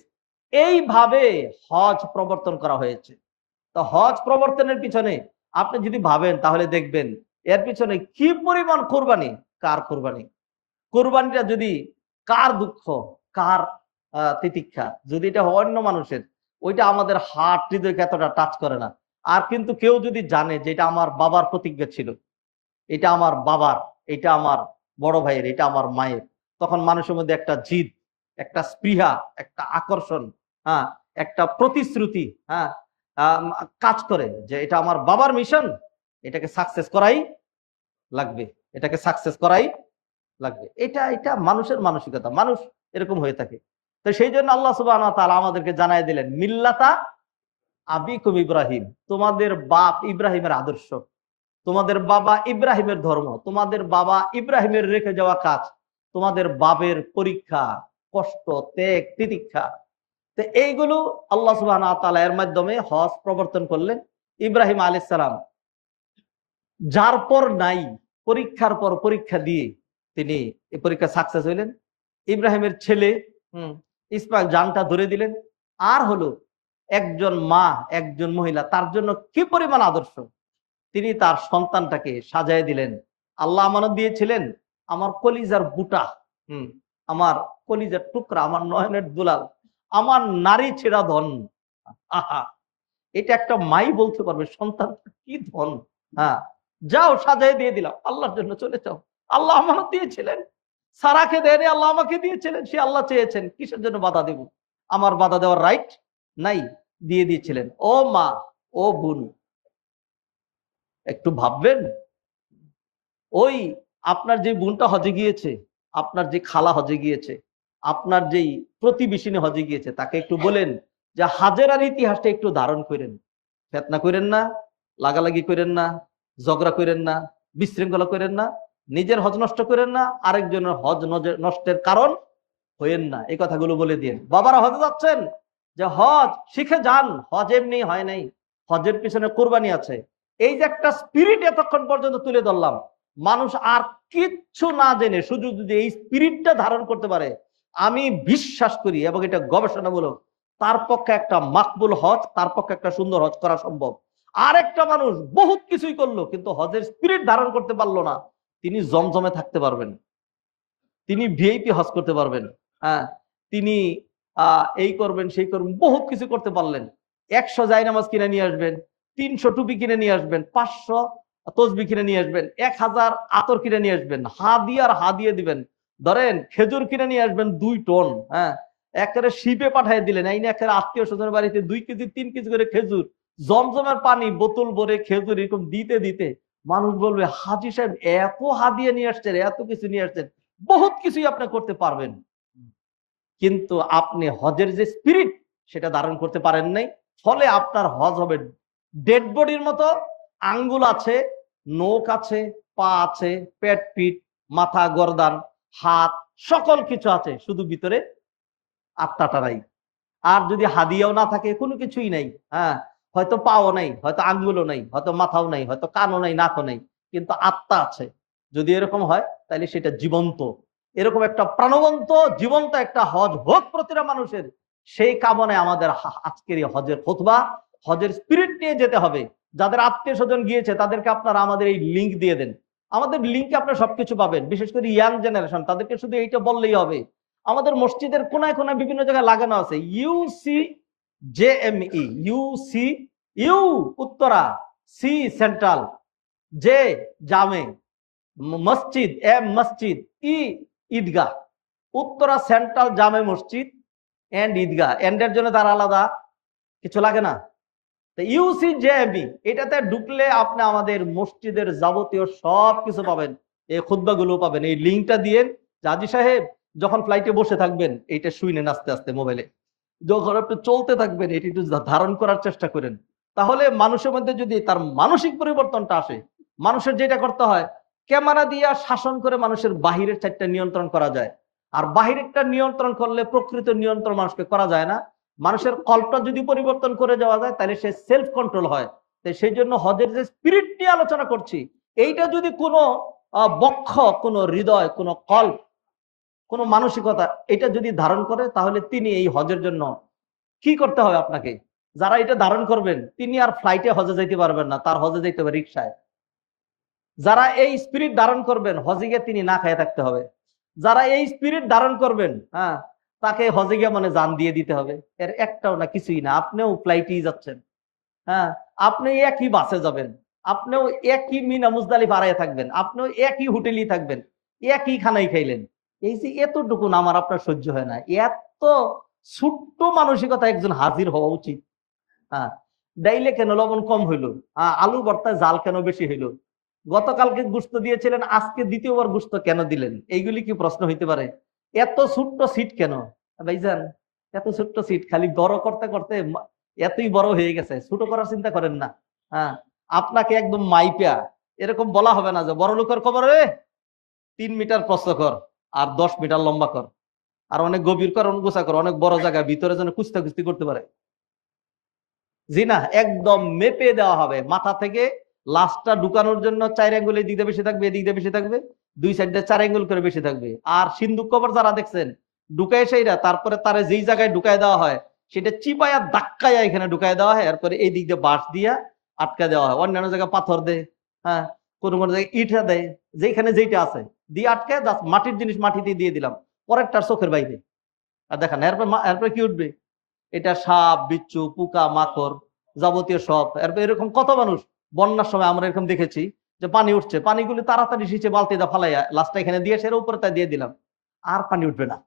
এইভাবে হজ প্রবর্তন করা হয়েছে। তো হজ প্রবর্তনের পিছনে আপনি যদি ভাবেন, তাহলে দেখবেন এর পিছনে কি পরিমাণ কোরবানি, কার কোরবানি। কোরবানিটা যদি কার দুঃখ, কার তিতিক্ষা, যদি এটা অন্য মানুষের, ওইটা আমাদের হার্ট হৃদয়কে এতটা টাচ করে না। আর কিন্তু কেউ যদি জানে যে এটা আমার বাবার প্রতিজ্ঞা ছিল, এটা আমার বাবার, এটা আমার বড় ভাইয়ের, এটা আমার মায়ের, তখন মানুষের মধ্যে একটা জিদ, একটা স্পৃহা, একটা আকর্ষণ, হ্যাঁ, একটা প্রতিশ্রুতি, হ্যাঁ, কাজ করে যে এটা আমার বাবার মিশন, এটাকে সাকসেস করাই লাগবে, এটাকে সাকসেস করাই লাগবে। এটা এটা মানুষের মানসিকতা, মানুষ এরকম হয়ে থাকে। তো সেই জন্য আল্লাহ সুবহানাহু ওয়া তাআলা আমাদেরকে জানাই দিলেন মিল্লাতা আবিকুম ইব্রাহিম, তোমাদের বাপ ইব্রাহিমের আদর্শ, তোমাদের বাবা ইব্রাহিমের ধর্ম, তোমাদের বাবা ইব্রাহিমের রেখে যাওয়া কাজ, তোমাদের বাবের পরীক্ষা, কষ্ট, ত্যাগ, তিতিক্ষা। তো এইগুলো আল্লাহ সুবহানাহু ওয়া তাআলা এর মাধ্যমে হজ প্রবর্তন করলেন। ইব্রাহিম আলাইহিস সালাম যার পর নাই, পরীক্ষার পর পরীক্ষা দিয়ে তিনি এই পরীক্ষা সাকসেস হইলেন। ইব্রাহিমের ছেলে ইসমাইল জানটা ধরে দিলেন। আর হলো একজন মা, একজন মহিলা, তার জন্য কি পরিমাণ আদর্শ, তিনি তার সন্তানটাকে সাজায় দিলেন। আল্লাহ আমানত দিয়েছিলেন আমার কলিজার বুটা, আমার কলিজার টুকরা, আমার নয়নের দুলাল, আমার নারী ছেড়া ধন। আহা, এটা একটা মাই বলতে পারবে সন্তান কি ধন। হ্যাঁ, যাও সাজায় দিয়ে দিলাম, আল্লাহর জন্য চলে যাও। আল্লাহ আমানত দিয়েছিলেন, সারাকে দেয়নি, আল্লাহ আমাকে দিয়েছিলেন। সে আল্লাহ চেয়েছেন, কিসের জন্য বাধা দেব? আমার বাধা দেওয়ার রাইট নাই, দিয়ে দিয়েছিলেন। ও মা, ও বোন, একটু ভাববেন, ওই আপনার যে বোনটা হজে গিয়েছে, আপনার যে খালা হজে গিয়েছে, আপনার যেই প্রতিবেশিনী হজে গিয়েছে, তাকে একটু বলেন যে হাজেরার ইতিহাসটা একটু ধারণ করেন, ফেতনা করেন না, লাগালাগি করেন না, ঝগড়া করেন না, বিশৃঙ্খলা করেন না, নিজের হজ নষ্ট করেন না, আরেকজনের হজ নষ্টের কারণ হইেন না। এই কথাগুলো বলে দিন। বাবারা হজে যাচ্ছেন, যে হজ শিখে যান, হজ এমনি হয় নাই, হজের পিছনে কোরবানি আছে। এই যে একটা স্পিরিট এতক্ষণ পর্যন্ত তুলে ধরলাম, মানুষ আর কিচ্ছু না জেনে শুধু যদি এই স্পিরিটটা ধারণ করতে পারে, আমি বিশ্বাস করি এবং এটা গবেষণামূলক, তার পক্ষে একটা মাকবুল হজ, তার পক্ষে একটা সুন্দর হজ করা সম্ভব। আর একটা মানুষ বহুত কিছুই করলো কিন্তু হজের স্পিরিট ধারণ করতে পারলো না, তিনি জমজমে থাকতে পারবেন, তিনি ভিআইপি হজ করতে পারবেন, হ্যাঁ, তিনি এই করবেন সেই করবেন, বহুত কিছু করতে পারলেন। 100 জায়নামাজ কিনে নিয়ে আসবেন, 300 টুপি কিনে নিয়ে আসবেন, 500 তসবি কিনে নিয়ে আসবেন, 1000 আতর কিনে নিয়ে আসবেন, হাদিয়ার হাদিয়ে দিবেন। ধরেন খেজুর কিনে নিয়ে আসবেন 2 টন, হ্যাঁ, একেবারে শিপে পাঠিয়ে দিলেন, এই না একেবারে আত্মীয় স্বজনের বাড়িতে 2 কেজি 3 কেজি করে খেজুর, জমজমের পানি বোতল ভরে খেজুর এরকম দিতে দিতে মানুষ বলবে হাজি সাহেব এত হাদিয়া নিয়ে আসছেন, এত কিছু নিয়ে আসছেন। বহুত কিছুই আপনি করতে পারবেন, কিন্তু আপনি হজের যে স্পিরিট সেটা ধারণ করতে পারেন নাই। ফলে আপনার হজ হবে ডেড বডির মতো, আঙ্গুল আছে, নখ আছে, পা আছে, পেট পিঠ, মাথা গর্দান, হাত, সকল কিছু আছে, শুধু ভিতরে আত্মাটা নাই। আর যদি হাদিয়াও না থাকে, কোনো কিছুই নাই, হ্যাঁ, হয়তো পাও নাই, হয়তো আঙ্গুলও নাই, হয়তো মাথাও নাই, হয়তো কানও নাই, নাকও নাই, কিন্তু আত্মা আছে। যদি এরকম হয় তাহলে সেটা জীবন্ত, এরকম একটা প্রাণবন্ত জীবন্ত একটা হজ হোক প্রতিটা মানুষের, সেই কামনায় আমাদের আজকের এই হজের খুতবা, হজের স্পিরিট নিয়ে যেতে হবে। যাদের আত্মীয় স্বজন গিয়েছে তাদেরকে আপনারা আমাদের এই লিঙ্ক দিয়ে দেন, আমাদের লিঙ্কে আপনারা সবকিছু পাবেন। বিশেষ করে ইয়াং জেনারেশন, তাদেরকে শুধু এইটা বললেই হবে। আমাদের মসজিদের কোনায় কোনায় বিভিন্ন জায়গায় লাগানো আছে UCJME, UC, U Uttara, C central, J Jame Masjid, M মসজিদ, ই ঈদগাহ, উত্তরা সেন্ট্রাল জামে মসজিদ এন্ড ঈদগাহ। এন্ডের জন্য তার আলাদা কিছু লাগে না। UCJME এটাতে ঢুকলে আপনি আমাদের মসজিদের যাবতীয় সব কিছু পাবেন, এই খুতবাগুলো পাবেন। এই লিঙ্কটা দিয়ে হাজী সাহেব যখন ফ্লাইটে বসে থাকবেন এইটা শুনেন আস্তে আস্তে মোবাইলে, যখন আপনি চলতে থাকবেন এটি একটু ধারণ করার চেষ্টা করেন। তাহলে মানুষের মধ্যে যদি তার মানসিক পরিবর্তনটা আসে, মানুষের যেটা করতে হয়, ক্যামেরা দিয়ে শাসন করে মানুষের বাহিরের চারটা নিয়ন্ত্রণ করা যায়, আর বাহিরেরটা নিয়ন্ত্রণ করলে প্রকৃত নিয়ন্ত্রণ মানুষকে করা যায় না। মানুষের কল্পনা যদি পরিবর্তন করে যাওয়া যায় তাহলে সে সেলফ কন্ট্রোল হয়। তাই সেই জন্য হজের যে স্পিরিট নিয়ে আলোচনা করছি, এইটা যদি কোনো বক্ষ, কোনো হৃদয়, কোনো কল্প, কোনো মানসিকতা এটা যদি ধারণ করে, তাহলে তিনি এই হজের জন্য কি করতে হবে আপনাকে? যারা এটা ধারণ করবেন তিনি আর ফ্লাইটে হজে যাইতে পারবেন না, তার হজে যাইতে হবে রিক্সায়। যারা এই স্পিরিট ধারণ করবেন হজে গিয়ে তিনি না খেয়ে থাকতে হবে। যারা এই স্পিরিট ধারণ করবেন, হ্যাঁ, তাকে হজে গিয়ে মানে জান দিয়ে দিতে হবে। এর একটাও না, কিছুই না। আপনিও ফ্লাইটেই যাচ্ছেন, হ্যাঁ, আপনি একই বাসে যাবেন, আপনিও একই মিনা মুজদালিফা হারায় থাকবেন, আপনিও একই হোটেলেই থাকবেন, একই খানাই খাইলেন, এই যে এতটুকু আমার আপনার সহ্য হয় না, এত ছোট্ট মানসিকতা একজন হাজির হওয়া উচিত। হ্যাঁ, ডাইলে কেন লবণ কম হইলো, আলু ভর্তায় জাল কেন বেশি হইলো, গতকালকে গুস্ত দিয়েছিলেন আজকে দ্বিতীয়বার গুস্ত কেন দিলেন, এইগুলি কি প্রশ্ন হইতে পারে? এত ছোট্ট সিট কেন ভাইজান? এত ছোট্ট সিট খালি বড় করতে করতে এতই বড় হয়ে গেছে, ছোট করার চিন্তা করেন না। হ্যাঁ, আপনাকে একদম মাইপা এরকম বলা হবে না যে বড় লোকের কবরে 3 মিটার প্রস্থ কর আর 10 মিটার লম্বা কর, আর অনেক গভীর কর, অনেক গোছা কর, অনেক বড় জায়গা ভিতরে যেন কুস্তা কুস্তি করতে পারে। জি না, একদম মেপে দেওয়া হবে মাথা থেকে লাশটা ঢুকানোর জন্য 4 আঙ্গুল এদিক দিয়ে বেশি থাকবে, এদিক দিয়ে বেশি থাকবে, 2 সাইডে 4 আঙ্গুল করে বেশি থাকবে। আর সিন্দুক কবর যারা দেখছেন ঢুকায় সেইরা, তারপরে তারে যেই জায়গায় ঢুকায় দেওয়া হয় সেটা চিপায়া ধাক্কায়া এখানে ঢুকায় দেওয়া হয়, এরপরে এই দিক দিয়ে বাঁশ দিয়া আটকা দেওয়া হয়, অন্যান্য জায়গায় পাথর দেয়, হ্যাঁ কোনো কোনো জায়গায় ইটা দেয়, যেখানে যেইটা আছে দিয়ে আটকে জাস্ট মাটির জিনিস মাটিতে দিয়ে দিলাম, পরেরটার চোখের বাইরে। আর দেখেন এরপরে কি উঠবে? এটা সাপ বিচ্ছু পোকা মাকড় যাবতীয় সব। এরপর এরকম কত মানুষ বন্যার সময় আমরা এরকম দেখেছি যে পানি উঠছে, পানিগুলি তাড়াতাড়ি সিঁচে বালতিটা ফালাইয়া লাস্টটা এখানে দিয়ে সের উপরে তাই দিয়ে দিলাম, আর পানি উঠবে না,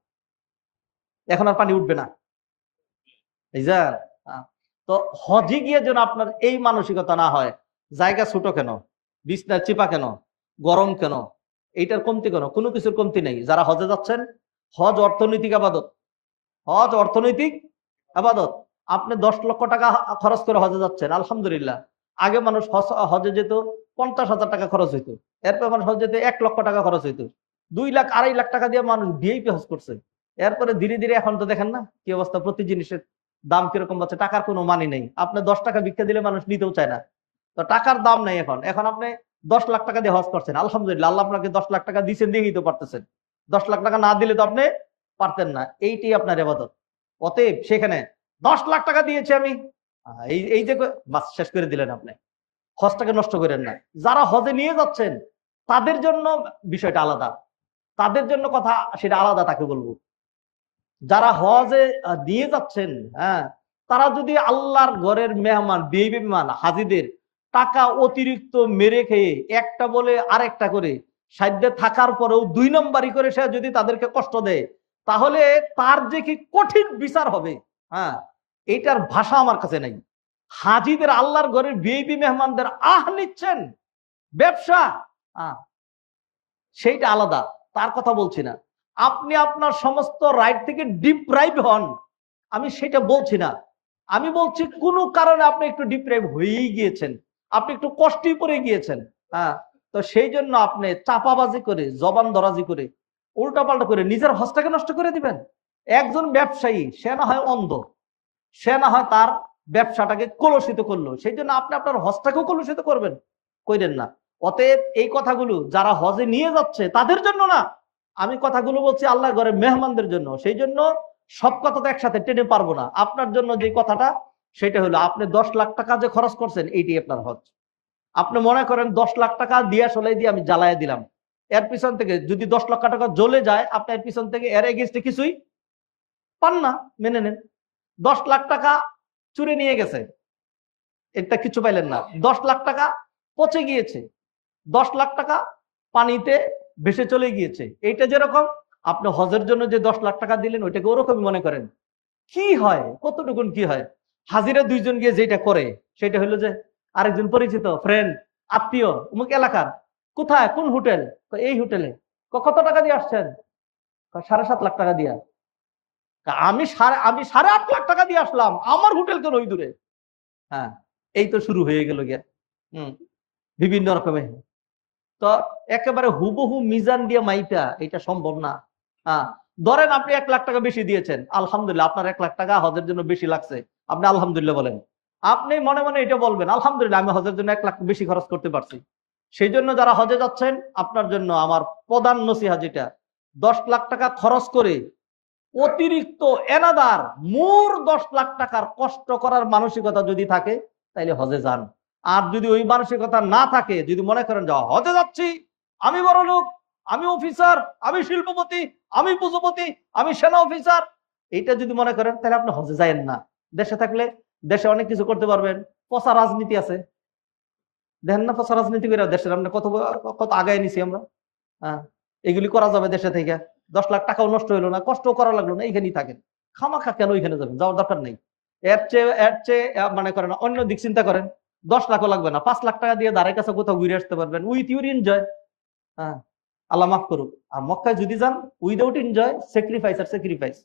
এখন আর পানি উঠবে না। এই যে তো হজে গিয়ে যেন আপনার এই মানসিকতা না হয়, জায়গা ছোট কেন, বিছনা চিপা কেন, গরম কেন, এইটার কমতি কেন? কোনো কিছুর কমতি নেই। যারা হজে যাচ্ছেন, হজ অর্থনৈতিক আবাদত, হজ অর্থনৈতিক আবাদত। আপনি 10 লক্ষ টাকা খরচ করে হজে যাচ্ছেন, আলহামদুলিল্লাহ। আগে মানুষ হজে যেত 50,000 টাকা খরচ হইতো, এরপর মানুষ হজে যেতে 1 লক্ষ টাকা খরচ হইতো, 2 লাখ 2.5 লাখ টাকা দিয়ে মানুষ ভিআইপি হজ করছে। এরপরে ধীরে ধীরে এখন তো দেখেন না কি অবস্থা, প্রতি জিনিসের দাম কিরকম হচ্ছে, টাকার কোনো মানি নেই। আপনি 10 টাকা ভিক্ষা দিলে মানুষ নিতেও চায় না, তো টাকার দাম নাই। এখন এখন আপনি 10 লাখ টাকা দিয়ে হজ করছেন, আলহামদুলিল্লাহ, আল্লাহ আপনাকে 10 লাখ টাকা দিচ্ছেন, দিয়েই তো পারতেছেন। 10 লাখ টাকা না দিলে তো আপনি পারতেন না, এইটাই আপনার ইবাদত। অতএব সেখানে 10 লাখ টাকা দিয়েছি আমি, এই এই যে বাস শেষ করে দিলেন আপনি, হজটাকে নষ্ট করেন না। যারা হজে নিয়ে যাচ্ছেন তাদের জন্য বিষয়টা আলাদা, তাদের জন্য কথা সেটা আলাদা, তাকে বলবো। যারা হজে নিয়ে যাচ্ছেন, হ্যাঁ, তারা যদি আল্লাহর ঘরের মেহমান বেইমান হাজিদের টাকা অতিরিক্ত মেরে খেয়ে একটা বলে আরেকটা করে সাধ্যে থাকার পরেও 2 নম্বরই করে সে যদি তাদেরকে কষ্ট দেয়, তাহলে তার যে কি কঠিন বিচার হবে, হ্যাঁ, এইটার ভাষা আমার কাছে নাই। হাজিদের আল্লাহর ঘরের বিআইপি মেহমানদের নিচ্ছেন, ব্যবসা, সেইটা আলাদা, তার কথা বলছি না। আপনি আপনার সমস্ত রাইট থেকে ডিপ্রাইভ হন, আমি সেটা বলছি না। আমি বলছি কোন কারণে আপনি একটু ডিপ্রাইভ হয়েই গিয়েছেন, আপনি একটু কষ্টই পড়ে গিয়েছেন, হ্যাঁ, তো সেই জন্য আপনি চাপাবাজি করে জবান দরাজি করে উল্টাপাল্টা করে নিজের হজটাকে নষ্ট করে দিবেন। একজন ব্যবসায়ী সে না হয় অন্ধ, সে না হয় তার ব্যবসাটাকে কলুষিত করলো, সেই জন্য আপনি আপনার হজটাকেও কলুষিত করবেন, কইরেন না। অতএব এই কথাগুলো যারা হজে নিয়ে যাচ্ছে তাদের জন্য না, আমি কথাগুলো বলছি আল্লাহর ঘরের মেহমানদের জন্য। সেই জন্য সব কথা তো একসাথে টেনে পারবো না। আপনার জন্য যে কথাটা সেটা হলো, আপনি 10 লাখ টাকা যে খরচ করছেন এইটি আপনার হজ। আপনি মনে করেন 10 লাখ টাকা দিয়া সলাই দিয়ে আমি জ্বালায় দিলাম, এর পিছন থেকে যদি 10 লক্ষ টাকা জ্বলে যায়, আপনার পিছন থেকে এর এগেইনস্টে কিছুই পান না, মেনে নেন। 10 লাখ টাকা চুরি নিয়ে গেছে, এটা কিছু পাইলেন না। 10 লাখ টাকা পচে গিয়েছে, 10 লাখ টাকা পানিতে ভেসে চলে গিয়েছে। এইটা যেরকম আপনি হজের জন্য যে 10 লাখ টাকা দিলেন, ওইটাকে ওরকমই মনে করেন। কি হয়, কতটুকুন কি হয়? হাজিরা 2 জন গিয়ে যেটা করে সেটা হলো যে আরেকজন পরিচিত ফ্রেন্ড আত্মীয় অমুক এলাকার, কোথায় কোন হোটেল, এই হোটেলে। কত টাকা দিয়ে আসছেন? 7.5 লাখ টাকা দিয়া। আমি 8.5 লাখ টাকা দিয়ে আসলাম, আমার হোটেল কেন ওই দূরে? হ্যাঁ, এই তো শুরু হয়ে গেল গিয়া বিভিন্ন রকমের। তো একেবারে হুবহু মিজান দিয়ে মাইপা এটা সম্ভব না। হ্যাঁ, ধরেন আপনি 1 লাখ টাকা বেশি দিয়েছেন, আলহামদুলিল্লাহ, আপনার 1 লাখ টাকা হজের জন্য বেশি লাগছে, আপনি আলহামদুলিল্লাহ বলেন। আপনি মনে মনে এটা বলবেন, আলহামদুলিল্লাহ, আমি হজের জন্য 1 লাখ বেশি খরচ করতে পারছি। সেই জন্য যারা হজে যাচ্ছেন, আপনার জন্য আমার প্রধান নসিহত যেটা, 10 লাখ টাকা খরচ করে অতিরিক্ত এনাদার মোর 10 লাখ টাকার কষ্ট করার মানসিকতা যদি থাকে, তাইলে হজে যান। আর যদি ওই মানসিকতা না থাকে, যদি মনে করেন যে হজে যাচ্ছি, আমি বড় লোক, আমি অফিসার, আমি শিল্পপতি, আমি পুঁজিপতি, আমি সেনা অফিসার, এইটা যদি মনে করেন, তাহলে আপনি হজে যায়েন না। দেশে থাকলে দেশে অনেক কিছু করতে পারবেন, পচা রাজনীতি আছে, দেখেন না, পচা রাজনীতি করে দেশের আমরা কত কত আগায় নিছি আমরা। হ্যাঁ, এগুলি করা যাবে দেশে থেকে, 10 লাখ টাকাও নষ্ট হলো না, কষ্ট করা লাগলো না, এইখানেই থাকেন। খামাখা কেন ওইখানে যাবেন, যাওয়ার দরকার নেই। এর চেয়ে মনে করেন অন্য দিক চিন্তা করেন, 10 লাখও লাগবে না, 5 লাখ টাকা দিয়ে দাঁড়ের কাছে কোথাও ঘুরে আসতে পারবেন উইথ ইউর এনজয়। হ্যাঁ, আল্লাহ মাফ করুক। আর মক্কায় যদি যান উইদাউট এনজয়, স্যাক্রিফাইস আর স্যাক্রিফাইস।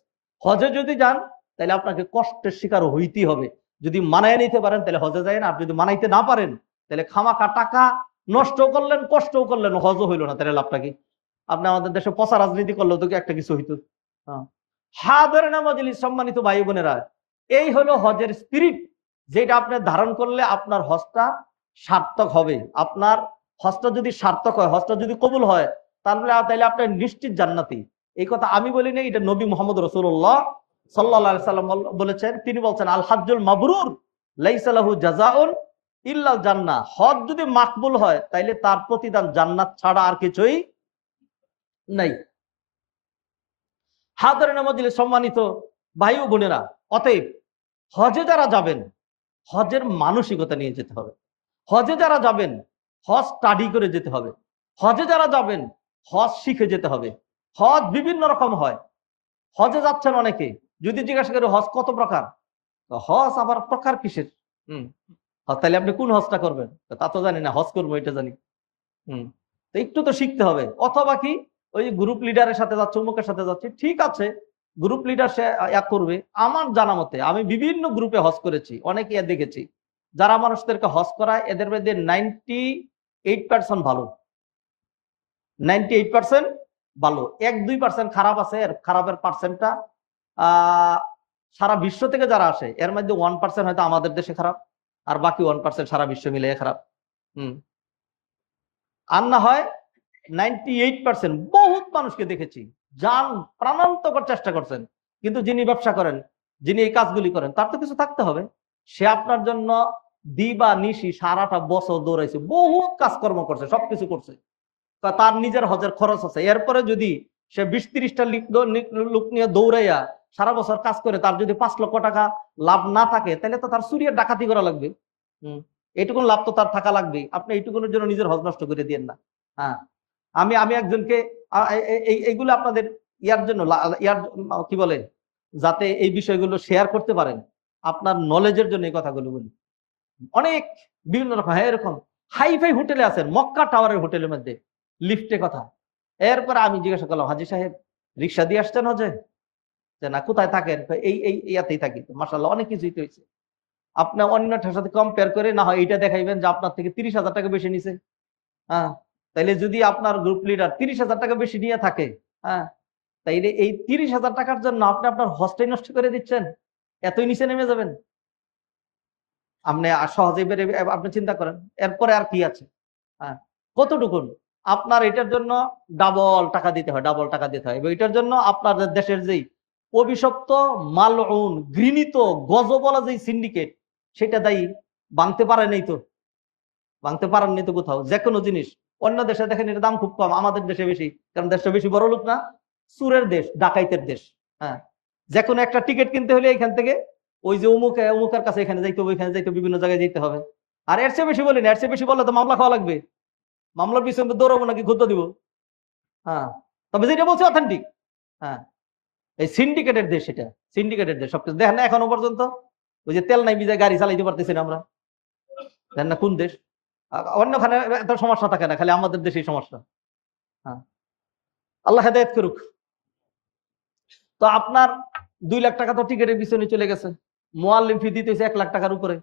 হজে যদি যান তাহলে আপনাকে কষ্টের শিকার হইতেই হবে। যদি মানায় নিতে পারেন তাহলে হজে যায় না, আর যদি মানাইতে না পারেন তাহলে খামাখা টাকা নষ্ট করলেন, কষ্টও করলেন, হজও হইল না, তাহলে লাভটা কি? আপনি আমাদের দেশে পচা রাজনীতি করলেও তো কি একটা কিছু হইতো? হাদরানা মাজলিস, সম্মানিত ভাই বোনেরা, এই হলো হজের স্পিরিট, যেটা আপনি ধারণ করলে আপনার হজটা সার্থক হবে। আপনার হজটা যদি সার্থক হয়, হজটা যদি কবুল হয়, তাহলে আপনার নিশ্চিত জান্নাতি। এই কথা আমি বলি না, এটা নবী মুহাম্মদ রাসূলুল্লাহ সাল্লাল্লাহু আলাইহি সাল্লাম বলেছেন। তিনি বলছেন, আল হাজ্জুল মাবরুর লাইসা লাহু জাযাউন ইল্লাল জান্নাহ। হজ যদি মাকবুল হয় তাইলে তার প্রতিদান জান্নাত ছাড়া আর কিছুই নাই। হাদরানা মাজলিস, সম্মানিত ভাই ও বোনেরা, অতএব হজে যারা যাবেন হজের মানসিকতা নিয়ে যেতে হবে। হজে যারা যাবেন হজ স্টাডি করে যেতে হবে। হজে যারা যাবেন হজ শিখে যেতে হবে। হজ বিভিন্ন রকম হয়। হজে যাচ্ছেন অনেকে, যদি জিজ্ঞাসা করে হজ কত প্রকার, হজ আবার প্রকার কিসের? তাহলে আপনি কোন হজটা করবেন? তা তো জানি না, হজ করবো এটা জানি। তো একটু তো শিখতে হবে। অথবা কি, ওই গ্রুপ লিডারের সাথে যাচ্ছে, অমুকের সাথে যাচ্ছে, ঠিক আছে, গ্রুপ লিডার সে এক করবে। আমার জানা মতে আমি বিভিন্ন গ্রুপে হজ করেছি, অনেকে দেখেছি যারা মানুষদেরকে হজ করায় এদের মধ্যে 98% ভালো, 98% ভালো, 1-2% খারাপ আছে। এর খারাপের পার্সেন্টটা সারা বিশ্ব থেকে যারা আসে এর মধ্যে 1% হয়তো আমাদের দেশে খারাপ, আর বাকি 1% সারা বিশ্ব মিলিয়ে খারাপ। আর না হয় 98% বহুত মানুষকে দেখেছি যান প্রাণান্তকর চেষ্টা করছেন, কিন্তু যিনি ব্যবসা করেন, যিনি এই কাজগুলি করেন, তার তো কিছু থাকতে হবে। সে আপনার জন্য দিবা নিশি সারাটা বছর দৌড়াইছে, বহুত কাজকর্ম করছে, সবকিছু করছে, তার নিজের হজের খরচ আছে। এরপরে যদি সে 20-30টা লোক নিয়ে দৌড়াইয়া সারা বছর কাজ করে, তার যদি 5 লক্ষ টাকা লাভ না থাকে, তাহলে তো তার চুরির ডাকাতি করা লাগবে। এইটুকুন লাভ তো তার থাকা লাগবে। আপনি এইটুকুনের জন্য নিজের হজ নষ্ট করে দিয়েন না। হ্যাঁ, আমি একজনকে এইগুলো আপনাদের ইয়ার জন্য, ইয়ার কি বলে, যাতে এই বিষয়গুলো শেয়ার করতে পারেন, আপনার নলেজের জন্য এই কথাগুলো বলি। অনেক বিভিন্ন রকম, হ্যাঁ, এরকম হাইফাই হোটেলে আছেন, মক্কা টাওয়ারের হোটেলের মধ্যে লিফটে কথা। এরপরে আমি জিজ্ঞাসা করলাম, হাজী সাহেব রিক্সা দিয়ে আসছেন হজে? যে না, কোথায় থাকেন? এই এই ইয়াতেই থাকি। মাশাআল্লাহ, অনেক কিছুই তো হয়েছে। আপনি অন্যটার সাথে কম্পেয়ার করে না হয় এইটা দেখাইবেন যে আপনার থেকে 30,000 টাকা বেশি নিছে। হ্যাঁ, তাইলে যদি আপনার গ্রুপ লিডার 30,000 টাকা বেশি নিয়ে থাকে, হ্যাঁ, তাইলে এই 30,000 টাকার জন্য আপনি আপনার হজটাই নষ্ট করে দিচ্ছেন, এতই নিচে নেমে যাবেন। আপনি সহজে বেড়ে আপনি চিন্তা করেন এরপরে আর কি আছে? হ্যাঁ, কতটুকুন আপনার এটার জন্য ডাবল টাকা দিতে হয়, ডাবল টাকা দিতে হয়। এটার জন্য আপনাদের দেশের যেই অভিশপ্ত মালউন ঘৃণিত গজবলা যেই সিন্ডিকেট, সেটা দায়ী। ভাঙতে পারেনি তো, ভাঙতে পারেননি তো কোথাও। যে কোনো জিনিস অন্য দেশে দেখেন এর দাম খুব কম, আমাদের দেশে বেশি, কারণ দেশটা বেশি বড় লোক না, চুরের দেশ, ডাকাইতের দেশ। হ্যাঁ, যে কোনো একটা টিকিট কিনতে হলে এখান থেকে ওই যে অমুকের কাছে এখানে যাইতে হবে, এখানে যাইতে, বিভিন্ন জায়গায় যেতে হবে। আর এর চেয়ে বেশি বলি না, এর চেয়ে বেশি বললে তো মামলা খাওয়া লাগবে। মামলার পিছনে দৌড়াবো নাকি ঘুরতে দিব? হ্যাঁ, তবে যেটা বলছে অথেন্টিক। হ্যাঁ, এই সিন্ডিকেটের দেশ, এটা সিন্ডিকেটের দেশ। সবকিছু দেখেন না এখনো পর্যন্ত, ওই যে তেল নাই বিজায় গাড়ি চালাইতে পারতেছি না আমরা, দেখেন না কোন দেশ? অন্যখানে এত সমস্যা থাকে না, খালি আমাদের দেশেই সমস্যা। হ্যাঁ, আল্লাহ হেদায়েত করুক। তো আপনার 2 লাখ টাকা তো টিকিটের পিছনে চলে গেছে, মুআল্লিম ফি দিতেছে 1 লাখ টাকার উপরে।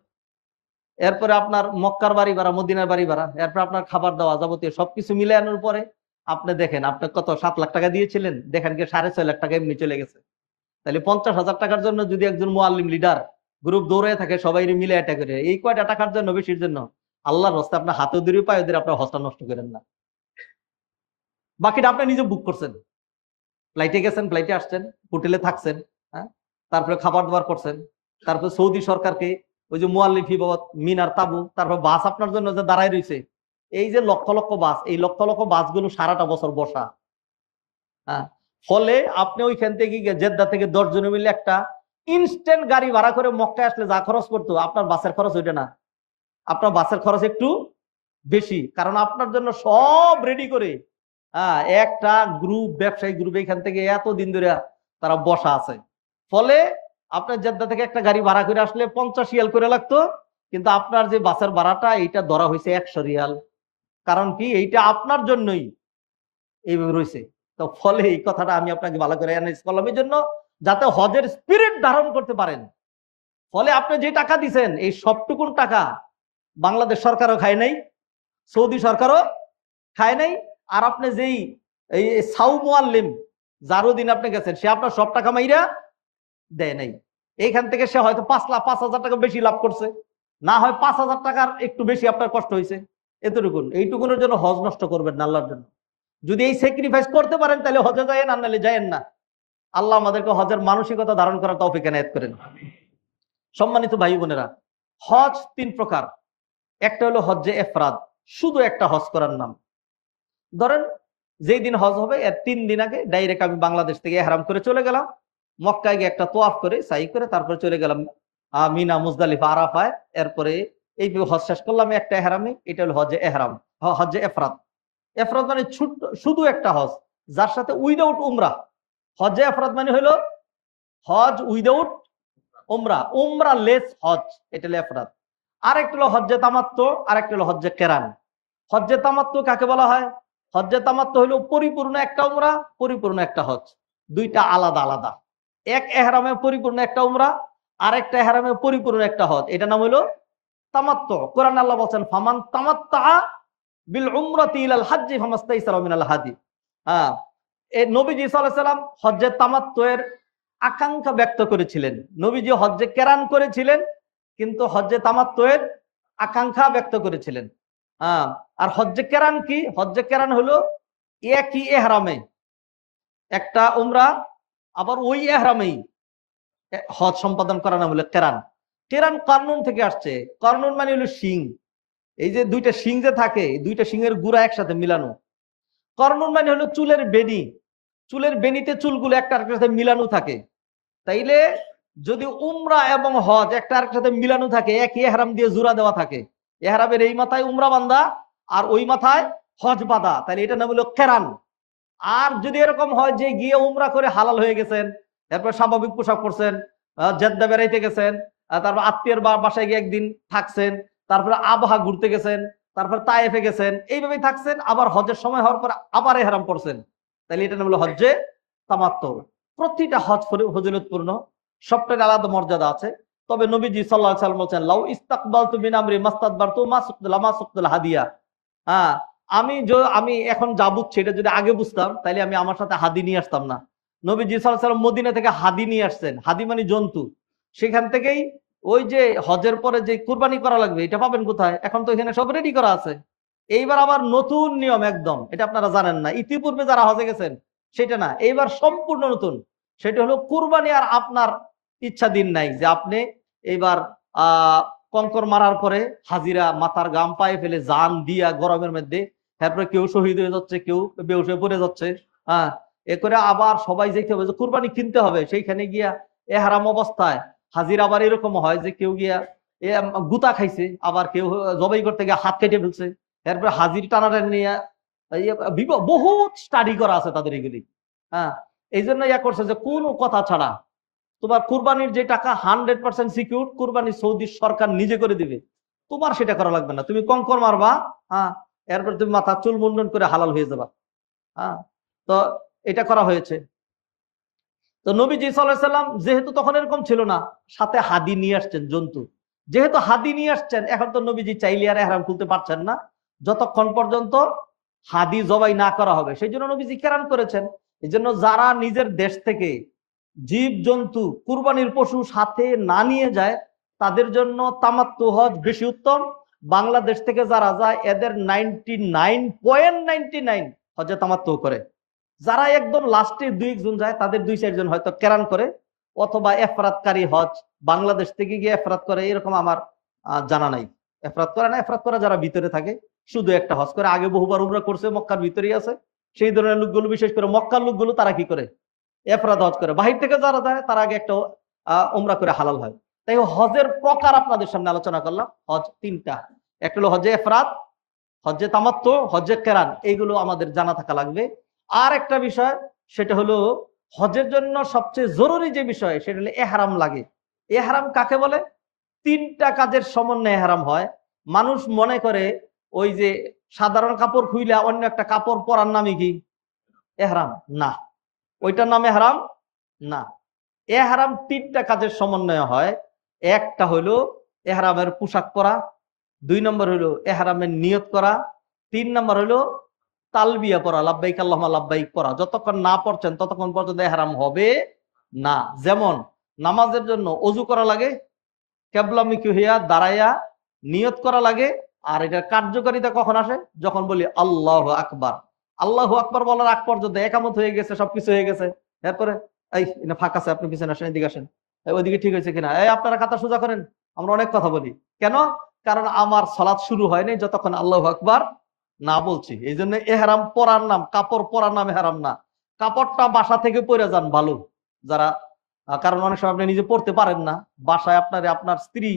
এরপরে আপনার মক্কার বাড়ি ভাড়া, মদিনার বাড়ি ভাড়া, এরপর আপনার খাবার দাওয়া যাবতীয় সবকিছু মিলানোর পরে আপনি দেখেন আপনি কত 7 লাখ টাকা দিয়েছিলেন, দেখেন কি 6.5 লাখ টাকা এমনি চলে গেছে। তাহলে 50,000 টাকার জন্য যদি একজন মুআল্লিম লিডার গ্রুপ দৌড়ে থাকে, সবাই মিলে এটা করে, এই কয়টা টাকার জন্য, বেশির জন্য, আল্লাহর রাস্তায় আপনার হাতে দূরে পায়ে দূরে আপনার হজটা নষ্ট করেন না। বাকিটা আপনি নিজে বুক করছেন, ফ্লাইটে গেছেন, ফ্লাইটে আসছেন, হোটেলে থাকছেন, হ্যাঁ, তারপরে খাবার দাবার করছেন, তারপরে সৌদি সরকারকে ওই যে মুআল্লিম ফি বাবদ মিনার তাবু, তারপর বাস আপনার জন্য যে দাঁড়ায় রয়েছে, এই যে লক্ষ লক্ষ বাস, এই লক্ষ লক্ষ বাসগুলো সারাটা বছর বসা। হ্যাঁ, ফলে আপনি ওইখান থেকে জেদ্দা থেকে 10 জনে মিলে একটা ইনস্ট্যান্ট গাড়ি ভাড়া করে মক্কায় আসলে যা খরচ পড়তো, আপনার বাসের খরচ ওইটা না। আপনার বাসের খরচ একটু বেশি, কারণ আপনার জন্য সব রেডি করে হ্যাঁ, একটা গ্রুপ, ব্যবসায়ী গ্রুপ এখান থেকে এতদিন ধরে তারা বসা আছে। ফলে আপনার জেদ্দা থেকে একটা গাড়ি ভাড়া করে আসলে 50 রিয়াল করে লাগতো, কিন্তু আপনার যে বাসের ভাড়াটা এইটা ধরা হয়েছে 100 রিয়াল। কারণ কি, এইটা আপনার জন্যই এইভাবে রয়েছে। তো ফলে এই কথাটা আমি আপনাকে ভালো করে অ্যানালাইজ করলাম এই জন্য, যাতে হজের স্পিরিট ধারণ করতে পারেন। ফলে আপনি যে টাকা দিচ্ছেন এই সবটুকুন টাকা বাংলাদেশ সরকারও খায় নাই, সৌদি সরকারও খায় নাই। আর আপনি যেই এই সাউ মুআল্লিম যার দিন আপনি গেছেন, সে আপনার সব টাকা মাইরা দেয় নাই। এইখান থেকে সে হয়তো 5,000 টাকা বেশি লাভ করছে, না হয় 5,000 টাকার একটু বেশি আপনার কষ্ট হয়েছে, এতটুকুন। এইটুকুনের জন্য হজ নষ্ট করবেন না আল্লাহর জন্য। যদি এই স্যাক্রিফাইস করতে পারেন তাহলে হজে যায়েন, আর নাহলে যায়েন না। আল্লাহ আমাদেরকে হজের মানসিকতা ধারণ করার তৌফিক এনায়েত করেন। সম্মানিত ভাই বোনেরা, হজ 3 প্রকার। একটা হলো হজ্জে ইফরাদ, শুধু একটা হজ করার নাম। ধরেন যেই দিন হজ হবে এর 3 দিন আগে ডাইরেক্ট আমি বাংলাদেশ থেকে ইহরাম করে চলে গেলাম, মক্কায় গিয়ে একটা তোয়াফ করে সাই করে তারপরে চলে গেলাম মিনা, মুজদালিফা, আরাফায়। এরপরে এই হজ শেষ করলাম একটা ইহরামে। এটা হলো হজ্জে ইহরাম, হজ্জে ইফরাদ। ইফরাদ মানে শুধু একটা হজ, যার সাথে উইদাউট উমরা। হজ্জে ইফরাদ মানে হলো হজ উইদাউট উমরা, উমরা লেস হজ, এটা হলো ইফরাদ। আরেকটা হলো হজ্জে তামাত্তু, আরেকটা হলো হজ্জে কেরান। হজ্জে তামাত্তু কাকে বলা হয়? হজ্জে তামাত্তু হলো পরিপূর্ণ একটা উমরা, পরিপূর্ণ একটা হজ, দুইটা আলাদা আলাদা। এক এহরামে পরিপূর্ণ একটা উমরা, আরেকটা এহরামে পরিপূর্ণ একটা হজ, এটা নাম হলো তামাত্তু। কোরআন আল্লাহ বলেন ফামান তামাত্তা বিল উমরাতি ইলাল হাজ্জি ফামাস্তাইসারা মিনাল হাদি। হ্যাঁ, এই নবীজি সাল্লাল্লাহু আলাইহি সাল্লাম হজ্জে তামাত্তুয়ের আকাঙ্ক্ষা ব্যক্ত করেছিলেন। নবীজি হজ্জে কেরান করেছিলেন, কিন্তু হজ্জে তামাত্তুয়ের আকাঙ্ক্ষা ব্যক্ত করেছিলেন। হ্যাঁ, আর হজ্জে কেরান কি? হজ্জে কেরান হলো একই এহরামে একটা উমরা, আবার ওই এহরামেই হজ সম্পাদন করা নাম হলো কেরান। কেরান কারনুন থেকে আসছে। কারনুন মানে হলো শিং। এই যে দুইটা শিং যে থাকে, দুইটা শিংয়ের গুড়া একসাথে মিলানো। কারনুন মানে হলো চুলের বেনি, চুলের বেনিতে চুলগুলো একটা আরেকটার সাথে মিলানো থাকে। তাইলে যদি উমরা এবং হজ একটা আরেকটার সাথে মিলানো থাকে, একই এহরাম দিয়ে জোড়া দেওয়া থাকে, এহরামের এই মাথায় উমরা বান্ধা আর ওই মাথায় হজ বাঁধা, তাহলে এটা নাম হলো কেরান। আর যদি এরকম হয় যে গিয়ে উমরা করে হালাল হয়ে গেছেন, এরপর স্বাভাবিক পোশাক পরছেন, জেদ্দা বেড়াইতে গেছেন, তারপর আত্মীয়ের বাসায় গিয়ে একদিন থাকছেন, তারপরে আবহা ঘুরতে গেছেন, তারপর তায়েফে গেছেন, এইভাবেই থাকছেন, আবার হজের সময় হওয়ার পর আবার ইহরাম পড়ছেন, তাহলে এটা নাম হলো হজ্জে তামাত্তু। প্রতিটা হজ ফজিলতপূর্ণ, সবটার আলাদা মর্যাদা আছে। তবে নবীজি সাল্লাল্লাহু আলাইহি ওয়াসাল্লাম বলেছেন লাউ ইস্তাকবালতু মিন আমরি মাস্তাদবারতু মা সুকতুল হাদিয়া। হ্যাঁ, আমি এখন যা বুঝছি এটা যদি আগে বুঝতাম তাহলে আমি আমার সাথে হাদি নিয়ে আসতাম না। নবীজি সাল্লাল্লাহু আলাইহি ওয়াসাল্লাম মদিনা থেকে হাদি নিয়ে আসছেন। হাদি মানে জন্তু। সেখান থেকেই ওই যে হজের পরে যে কুরবানি করা লাগবে এটা পাবেন কোথায়? এখন তো এখানে সব রেডি করা আছে। এইবার আবার নতুন নিয়ম একদম, এটা আপনারা জানেন না, ইতিপূর্বে যারা হজে গেছেন সেটা না, এইবার সম্পূর্ণ নতুন। সেটা হলো কুরবানি আর আপনার ইচ্ছা দিন নাই যে আপনি এইবার কঙ্কর মারার পরে হাজিরা মাথার গাম পায়ে ফেলে জান দিয়া গরমের মধ্যে, তারপরে কেউ শহীদ হয়ে যাচ্ছে, কেউ বেহুশ হয়ে পড়ে যাচ্ছে। হ্যাঁ, এ করে আবার সবাই যেতে হবে যে কুরবানি কিনতে হবে, সেইখানে গিয়া এহরাম অবস্থায় হাজির আবার এরকম হয় যে কেউ গিয়া গুতা খাইছে, আবার কেউ জবাই করতে গিয়ে হাত কেটে ফেলছে, এরপরে হাজির টানাটানি নিয়ে বহুত স্টাডি করা আছে তাদের এগুলি। হ্যাঁ, এই জন্য ইয়া করছে যে কোনো কথা ছাড়া তোমার কুরবানির যে টাকা 100% সিকিউর, কুরবানি সৌদি সরকার নিজে করে দিবে, তোমার সেটা করা লাগবে না, তুমি কঙ্কর মারবা। হ্যাঁ, এরপর তুমি মাথা চুল মুন্ডন করে হালাল হয়ে যাবা। হ্যাঁ, তো এটা করা হয়েছে। তো নবীজি সাল্লাল্লাহু আলাইহি সাল্লাম যেহেতু তখন এরকম ছিল না, সাথে হাদি নিয়ে আসছেন জন্তু। যেহেতু হাদি নিয়ে আসছেন, এখন তো নবীজি চাইলে আর ইহরাম খুলতে পারছেন না যতক্ষণ পর্যন্ত হাদি জবাই না করা হবে। সেই জন্য নবীজি কেরান করেছেন। এই জন্য যারা নিজের দেশ থেকে জীব জন্তু কুরবানির পশু সাথে না নিয়ে যায়, তাদের জন্য তামাত্তু হজ বেশি উত্তম। বাংলাদেশ থেকে যারা যায় এদের 99.99 হজে তামাত্তু করে। যারা একদম লাস্টে 2-1 জন যায়, তাদের 2-4 জন হয়তো কেরান করে, অথবা এফরাতকারী হজ বাংলাদেশ থেকে গিয়ে এফরাত করে, এরকম আমার জানা নাই। এফরাত করে না, এফরাত করা যারা ভিতরে থাকে শুধু একটা হজ করে, আগে বহুবার উমরা করছে, মক্কার ভিতরেই আছে, সেই ধরনের লোকগুলো, বিশেষ করে মক্কার লোকগুলো, তারা কি করে এফরাত হজ করে। বাহির থেকে যারা যায় তারা আগে একটা উমরা করে হালাল হয়। তাই হজের প্রকার আপনাদের সামনে আলোচনা করলাম। হজ 3টা, একটা হলো হজে এফরাত, হজ্জে তামাত্তু, হজ্জে কেরান, এইগুলো আমাদের জানা থাকা লাগবে। আর একটা বিষয়, সেটা হলো হজের জন্য সবচেয়ে জরুরি যে বিষয়, সেটা হলো এহরাম লাগে। এহরাম কাকে বলে? তিনটা কাজের সমন্বয়ে এহরাম হয়। মানুষ মনে করে ওই যে সাধারণ কাপড় খুইলে অন্য একটা কাপড় পরার নামে কি এহরাম? না, ওইটার নাম এহরাম না। এহরাম তিনটা কাজের সমন্বয়ে হয়। একটা হলো এহরামের পোশাক পরা, 2 নম্বর হলো এহরামের নিয়ত করা, 3 নম্বর হলো তালবিয়া পড়া, লাব্বাইক আল্লাহুম্মা লাব্বাইক পড়া। যতক্ষণ না পড়ছেন ততক্ষণ পর্যন্ত এহরাম হবে না। যেমন নামাজের জন্য অজু করা লাগে, কেবলামুখী হইয়া দাঁড়াইয়া নিয়ত করা লাগে। আর এটার কার্যকারিতা কখন আসে? যখন বলি আল্লাহু আকবার। আল্লাহু আকবার বলার আগ পর্যন্ত একামত হয়ে গেছে, সবকিছু হয়ে গেছে। এরপরে এই এটা ফাঁকা আছে, আপনি পিছনে আসেন, এদিকে আসেন, ওইদিকে ঠিক হয়েছে কিনা, এই আপনারা খাতা সোজা করেন। আমরা অনেক কথা বলি কেন? কারণ আমার সালাত শুরু হয়নি যতক্ষণ আল্লাহু আকবার না বলছি। এই জন্য এহরাম পরার নাম, কাপড় পরার নাম এহরাম না। কাপড়টা বাসা থেকে পরে যান ভালো, যারা কারণ অনেক সময় আপনি নিজে পড়তে পারেন না, বাসায় আপনার স্ত্রী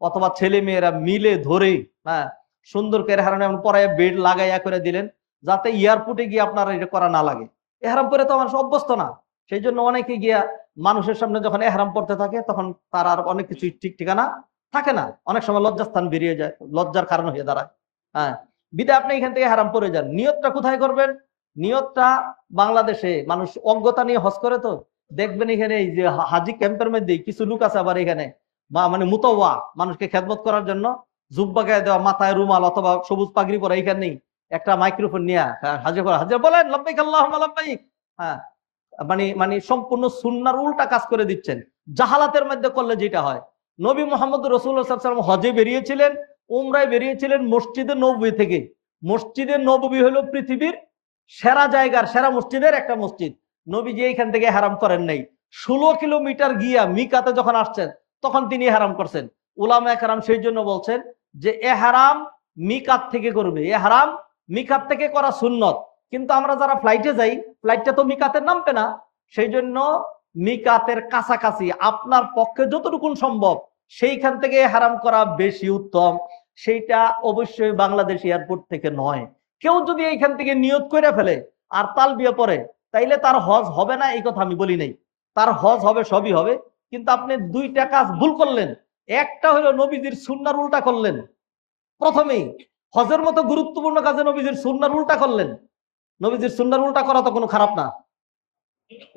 অথবা ছেলে মেয়েরা মিলে ধরে, হ্যাঁ, সুন্দর করে এহরাম এমন পরায় বেড লাগাইয়া করে দিলেন, যাতে এয়ারপোর্টে গিয়ে আপনারা এটা করা না লাগে। এহরাম পরে তো মানুষ অভ্যস্ত না, সেই জন্য অনেকে গিয়া মানুষের সামনে যখন এহরাম পড়তে থাকে তখন তার আর অনেক কিছু ঠিক ঠিকানা থাকে না, অনেক সময় লজ্জাস্থান বেরিয়ে যায়, লজ্জার কারণ হয়ে দাঁড়ায়। হ্যাঁ, বিদায় আপনি এখান থেকে এহরাম পরে যান। নিয়তটা কোথায় করবেন? নিয়তটা বাংলাদেশে মানুষ অজ্ঞতা নিয়ে হজ করে, তো দেখবেন এখানে এই যে হাজি ক্যাম্পের মধ্যে কিছু লোক আছে আবার এখানে মানে মুতাওয়া, মানুষকে খেদমত করার জন্য জুব্বা গায়ে দেওয়া, মাথায় রুমাল অথবা সবুজ পাগড়ি পরা, এখানেই একটা মাইক্রোফোন নিয়ে হাজির করা, হাজির বলেন লাব্বাইক আল্লাহুম্মা লাব্বাইক। হ্যাঁ, মানে মানে সম্পূর্ণ সুন্নাহর উল্টা কাজ করে দিচ্ছেন। জাহালাতের মধ্যে করলে যেটা হয়, নবী মুহাম্মদ রাসূলুল্লাহ সাল্লাল্লাহু আলাইহি ওয়াসাল্লাম হজে বেরিয়েছিলেন, উমরায় বেরিয়েছিলেন মসজিদে নববী থেকে। মসজিদে নববী হলো পৃথিবীর সেরা জায়গার, সেরা মসজিদের একটা মসজিদ। নবীজি এইখান থেকে হারাম করেন নাই। 16 কিলোমিটার গিয়া মিকাতে যখন আসছেন তখন তিনি হারাম করছেন। উলামা একরাম সেই জন্য বলছেন যে এহরাম মিকাত থেকে করবে, এহরাম মিকাত থেকে করা সুন্নত। কিন্তু আমরা যারা ফ্লাইটে যাই, ফ্লাইটটা তো মিকাতের নামবে না, সেই জন্য মিকাতের কাছাকাছি আপনার পক্ষে যতটুকু সম্ভব সেইখান থেকে হারাম করা বেশি উত্তম। সেইটা অবশ্যই বাংলাদেশ এয়ারপোর্ট থেকে নয়। কেউ যদি এইখান থেকে নিয়ত করে ফেলে আর তালবিয়া পরে, তাইলে তার হজ হবে না এই কথা আমি বলি নাই, তার হজ হবে, সবই হবে। কিন্তু আপনি দুইটা কাজ ভুল করলেন। একটা হলো নবীজির সুন্নাহর উল্টা করলেন, প্রথমেই হজের মতো গুরুত্বপূর্ণ কাজে নবীজির সুন্নাহর উল্টা করলেন। নবীজির সুন্নাহর উল্টা করা তো কোনো খারাপ না,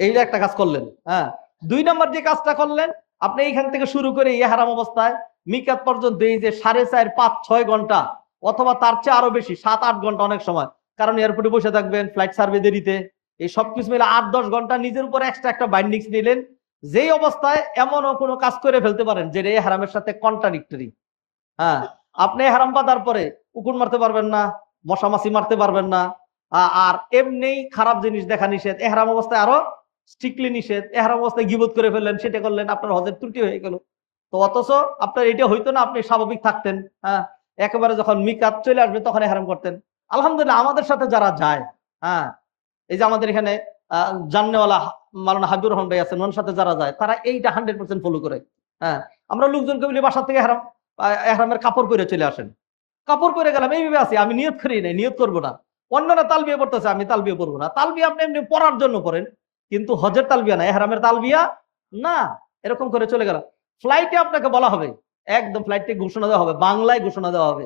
এই একটা কাজ করলেন। হ্যাঁ, 2 নম্বর যে কাজটা করলেন, আপনি এইখান থেকে শুরু করে ইহারাম অবস্থায় মিকাত পর্যন্ত এই যে 4.5, 5, 6 ঘন্টা অথবা তার চেয়ে আরো বেশি 7, 8 ঘন্টা অনেক সময়, কারণ এয়ারপোর্টে বসে থাকবেন, ফ্লাইট সার্ভে দেরিতে, এই সবকিছু মিলে 8-10 ঘন্টা নিজের উপর এক্সট্রা একটা বাইন্ডিংস নিলেন। যেই অবস্থায় এমনও কোনো কাজ করে ফেলতে পারেন যেটা এই হারামের সাথে কন্ট্রাডিক্টরি। হ্যাঁ, আপনি হারাম বাঁধার পরে উকুন মারতে পারবেন না, মশামাছি মারতে পারবেন না, আর এমনি খারাপ জিনিস দেখা নিষেধ, এহরাম অবস্থায় আরো স্ট্রিক্টলি নিষেধ। এহরাম অবস্থায় গিবত করে ফেললেন, সেটা করলেন, আপনার হজের ত্রুটি হয়ে গেল। তো অথচ আপনার এটা হইতো না, আপনি স্বাভাবিক থাকতেন। হ্যাঁ, একেবারে যখন মিকাত চলে আসবে তখন এহরাম করতেন। আলহামদুলিল্লাহ, আমাদের সাথে যারা যায়, হ্যাঁ, এই যে আমাদের এখানে জান্নেওয়ালা মাওলানা হাবিবুর রহমান ভাই আছেন, ওনার সাথে যারা যায় তারা এইটা 100% ফলো করে। হ্যাঁ, আমরা লোকজনকে বলি বাসা থেকে এহরামের কাপড় পরে চলে আসেন। কাপড় পরে গেলাম, এইভাবে আছি, আমি নিয়ত করি নাই, নিয়ত করবো না। অন্যরা তালবিয়া পড়তেছে, আমি তালবিয়া পড়বো না। তালবিয়া আপনি এমনি পড়ার জন্য পড়েন, কিন্তু হজের তালবিয়া না, এহরামের তালবিয়া না। এরকম করে চলে গেলাম। ফ্লাইটে আপনাকে বলা হবে, একদম ফ্লাইটে ঘোষণা দেওয়া হবে, বাংলায় ঘোষণা দেওয়া হবে,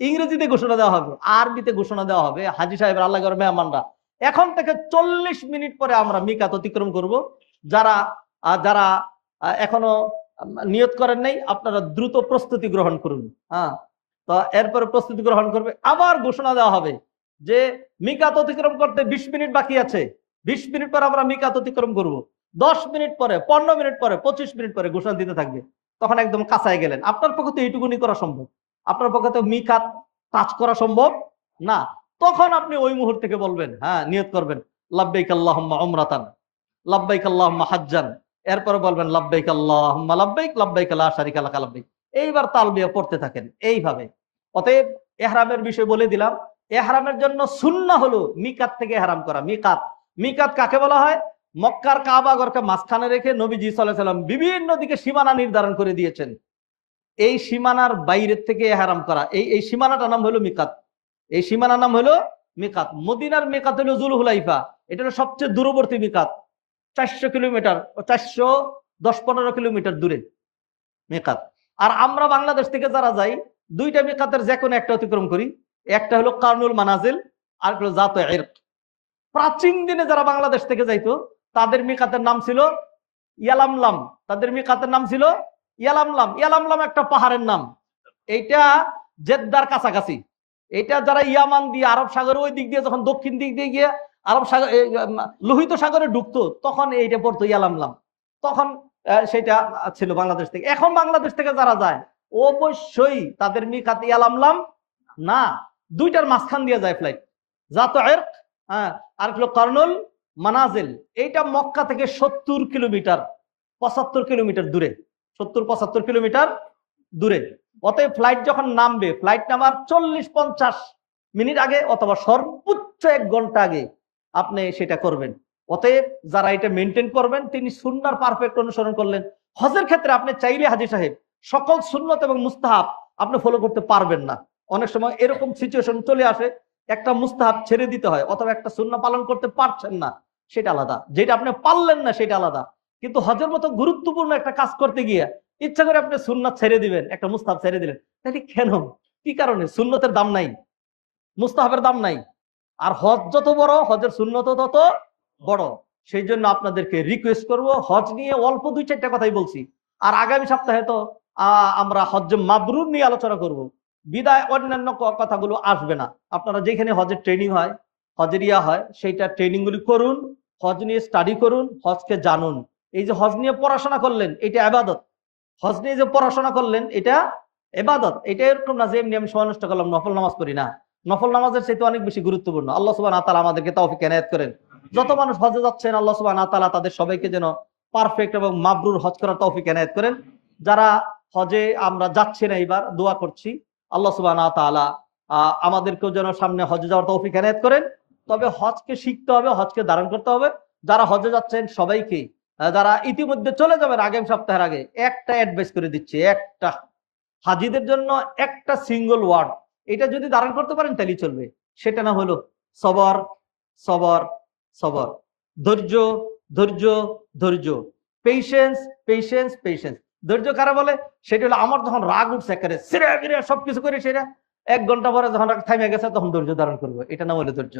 ইংরেজিতে ঘোষণা দেওয়া হবে, আরবিতে ঘোষণা দেওয়া হবে, হাজী সাহেব আল্লাহ করে মেহমানরা এখন থেকে 40 মিনিট পরে আমরা মিকাত অতিক্রম করব। যারা যারা এখনো নিয়ত করেন নাই, আপনারা দ্রুত প্রস্তুতি গ্রহণ করুন। হ্যাঁ, তো এরপরে প্রস্তুতি গ্রহণ করবে, আবার ঘোষণা দেওয়া হবে যে মিকাত অতিক্রম করতে 20 মিনিট বাকি আছে। 20 মিনিট পরে আমরা মিকাত অতিক্রম করব। 10 মিনিট পরে, 15 মিনিট পরে, 25 মিনিট পরে ঘোষণা দিতে থাকবে। তখন একদম কাছায় গেলেন, আপনার পক্ষে তো এইটুকুনি করা সম্ভব, আপনার পক্ষে তো মিকাত টাচ করা সম্ভব না। তখন আপনি ওই মুহূর্ত থেকে বলবেন, হ্যাঁ, নিয়ত করবেন লাব্বাইক আল্লাহুম্মা উমরাতান, লাব্বাইক আল্লাহুম্মা হাজ্জান। এরপরে বলবেন লাব্বাইক আল্লাহুম্মা লাব্বাইক, লাব্বাইক লা শারিকা লাকা লাব্বাইক। এইবার তালবিয়া পড়তে থাকেন এইভাবে। অতএব ইহরামের বিষয় বলে দিলাম। ইহরামের জন্য সুন্নাহ হলো মিকাত থেকে ইহরাম করা। মিকাত, মিকাত কাকে বলা হয়? মক্কার কাবা ঘরকে মাঝখানে রেখে নবীজি সাল্লাল্লাহু আলাইহি ওয়াসাল্লাম বিভিন্ন দিকে সীমানা নির্ধারণ করে দিয়েছেন। এই সীমানার বাইরের থেকে ইহরাম করা, এই সীমানাটার নাম হলো মিকাত। এই সীমানার নাম হলো মিকাত। মদিনার মিকাত হলো জুলহুলাইফা, এটা হলো সবচেয়ে দূরবর্তী মিকাত, 400 কিলোমিটার, 410-15 কিলোমিটার দূরে মিকাত। আর আমরা বাংলাদেশ থেকে যারা যাই, দুইটা মিকাতের যে কোনো একটা অতিক্রম করি। একটা হলো কারনুল মানাজিল, আর হলো জাত ইরক। প্রাচীন দিনে যারা বাংলাদেশ থেকে যাইতো তাদের মিকাতের নাম ছিল ইয়ালামলাম। তাদের মিকাতের নাম ছিল ইয়ালামলাম। ইয়ালামলাম একটা পাহাড়ের নাম, এইটা জেদ্দার কাছাকাছি। এটা যারা ইয়ামান দিয়ে আরব সাগরের ওই দিক দিয়ে যখন দক্ষিণ দিক দিয়ে গিয়ে আরব সাগর লোহিত সাগরে ঢুকতো, তখন এইটা পড়তো ইয়ালামলাম। তখন সেটা ছিল বাংলাদেশ থেকে। এখন বাংলাদেশ থেকে যারা যায় অবশ্যই তাদের মিকাত ইয়ালামলাম না, দুইটার মাঝখান দিয়ে যায় ফ্লাইট, জাত ইরক, হ্যাঁ, আর হলো কারনুল মানাজিল। এইটা মক্কা থেকে 70 কিলোমিটার 75 কিলোমিটার দূরে, 70-75 কিলোমিটার দূরে। অতএব ফ্লাইট যখন নামবে, ফ্লাইট নামার 40-50 মিনিট আগে অথবা সর্বোচ্চ 1 ঘন্টা আগে আপনি সেটা করবেন। অতএব যারা এটা মেনটেন করবেন, তিনি সুন্নাহর পারফেক্ট অনুসরণ করলেন। হজের ক্ষেত্রে আপনি চাইলে হাজী সাহেব সকল সুন্নত এবং মুস্তাহাব আপনি ফলো করতে পারবেন না। অনেক সময় এরকম সিচুয়েশন চলে আসে, একটা মুস্তাহাব ছেড়ে দিতে হয়, অথবা একটা সুন্নাহ পালন করতে পারছেন না, সেটা আলাদা। যেটা আপনি পারলেন না সেটা আলাদা। কিন্তু হজের মতো গুরুত্বপূর্ণ একটা কাজ করতে গিয়ে ইচ্ছা করে আপনি সুন্নাত ছেড়ে দিবেন, একটা মুস্তাহাব ছেড়ে দিলেন, তাহলে কেন? কি কারণে? সুন্নতের দাম নাই, মুস্তাহাবের দাম নাই। আর হজ যত বড়, হজের সুন্নত তত বড়। সেই জন্য আপনাদেরকে রিকোয়েস্ট করব, হজ নিয়ে অল্প 2-4টা কথাই বলছি, আর আগামী সপ্তাহে তো আমরা হজ মাবরুর নিয়ে আলোচনা করব। বিদায় অন্যান্য কথাগুলো আসবে না। আপনারা যেখানে হজের ট্রেনিং হয়, হজের ইয়া হয়, সেইটা ট্রেনিং গুলি করুন, হজ নিয়ে স্টাডি করুন, হজকে জানুন। এই যে হজ নিয়ে পড়াশোনা করলেন, এটা ইবাদত। হজ নিয়ে যে পড়াশোনা করলেন, এটা ইবাদত। এটা এরকম না যে এমনি আমি সময় নষ্ট করলাম, নফল নামাজ করি না। নফল নামাজের চাইতে অনেক বেশি গুরুত্বপূর্ণ। আল্লাহ সুবহানাহু ওয়া তাআলা আমাদেরকে তৌফিক এনায়েত করেন। যত মানুষ হজে যাচ্ছেন, আল্লাহ সুবহানাহু ওয়া তাআলা তাদের সবাইকে যেন পারফেক্ট এবং মাবরুর হজ করার তৌফিক এনায়েত করেন। যারা হজে আমরা যাচ্ছি না, এবার দোয়া করছি আল্লাহ সুবহানাহু ওয়া তাআলা আমাদেরকেও যেন সামনে হজে যাওয়ার তৌফিক এনায়েত করেন। তবে হজকে শিখতে হবে, হজকে ধারণ করতে হবে। যারা হজে যাচ্ছেন সবাইকে, যারা ইতিমধ্যে চলে যাবেন আগামী সপ্তাহের আগে, একটা অ্যাডভাইস করে দিচ্ছি, একটা হাজিদের জন্য একটা সিঙ্গল ওয়ার্ড, এটা যদি ধারণ করতে পারেন তাহলেই চলবে। সেটা না হলো সবর, সবর, সবর। ধৈর্য, ধৈর্য, ধৈর্য। Patience, patience, patience. ধৈর্য কারা বলে? সেটা হলো আমার যখন রাগ উঠছে একেবারে সিরে বিরে সবকিছু করে, সেটা 1 ঘন্টা পরে যখন রাগ থামে গেছে তখন ধৈর্য ধারণ করবো, এটা না হলে ধৈর্য।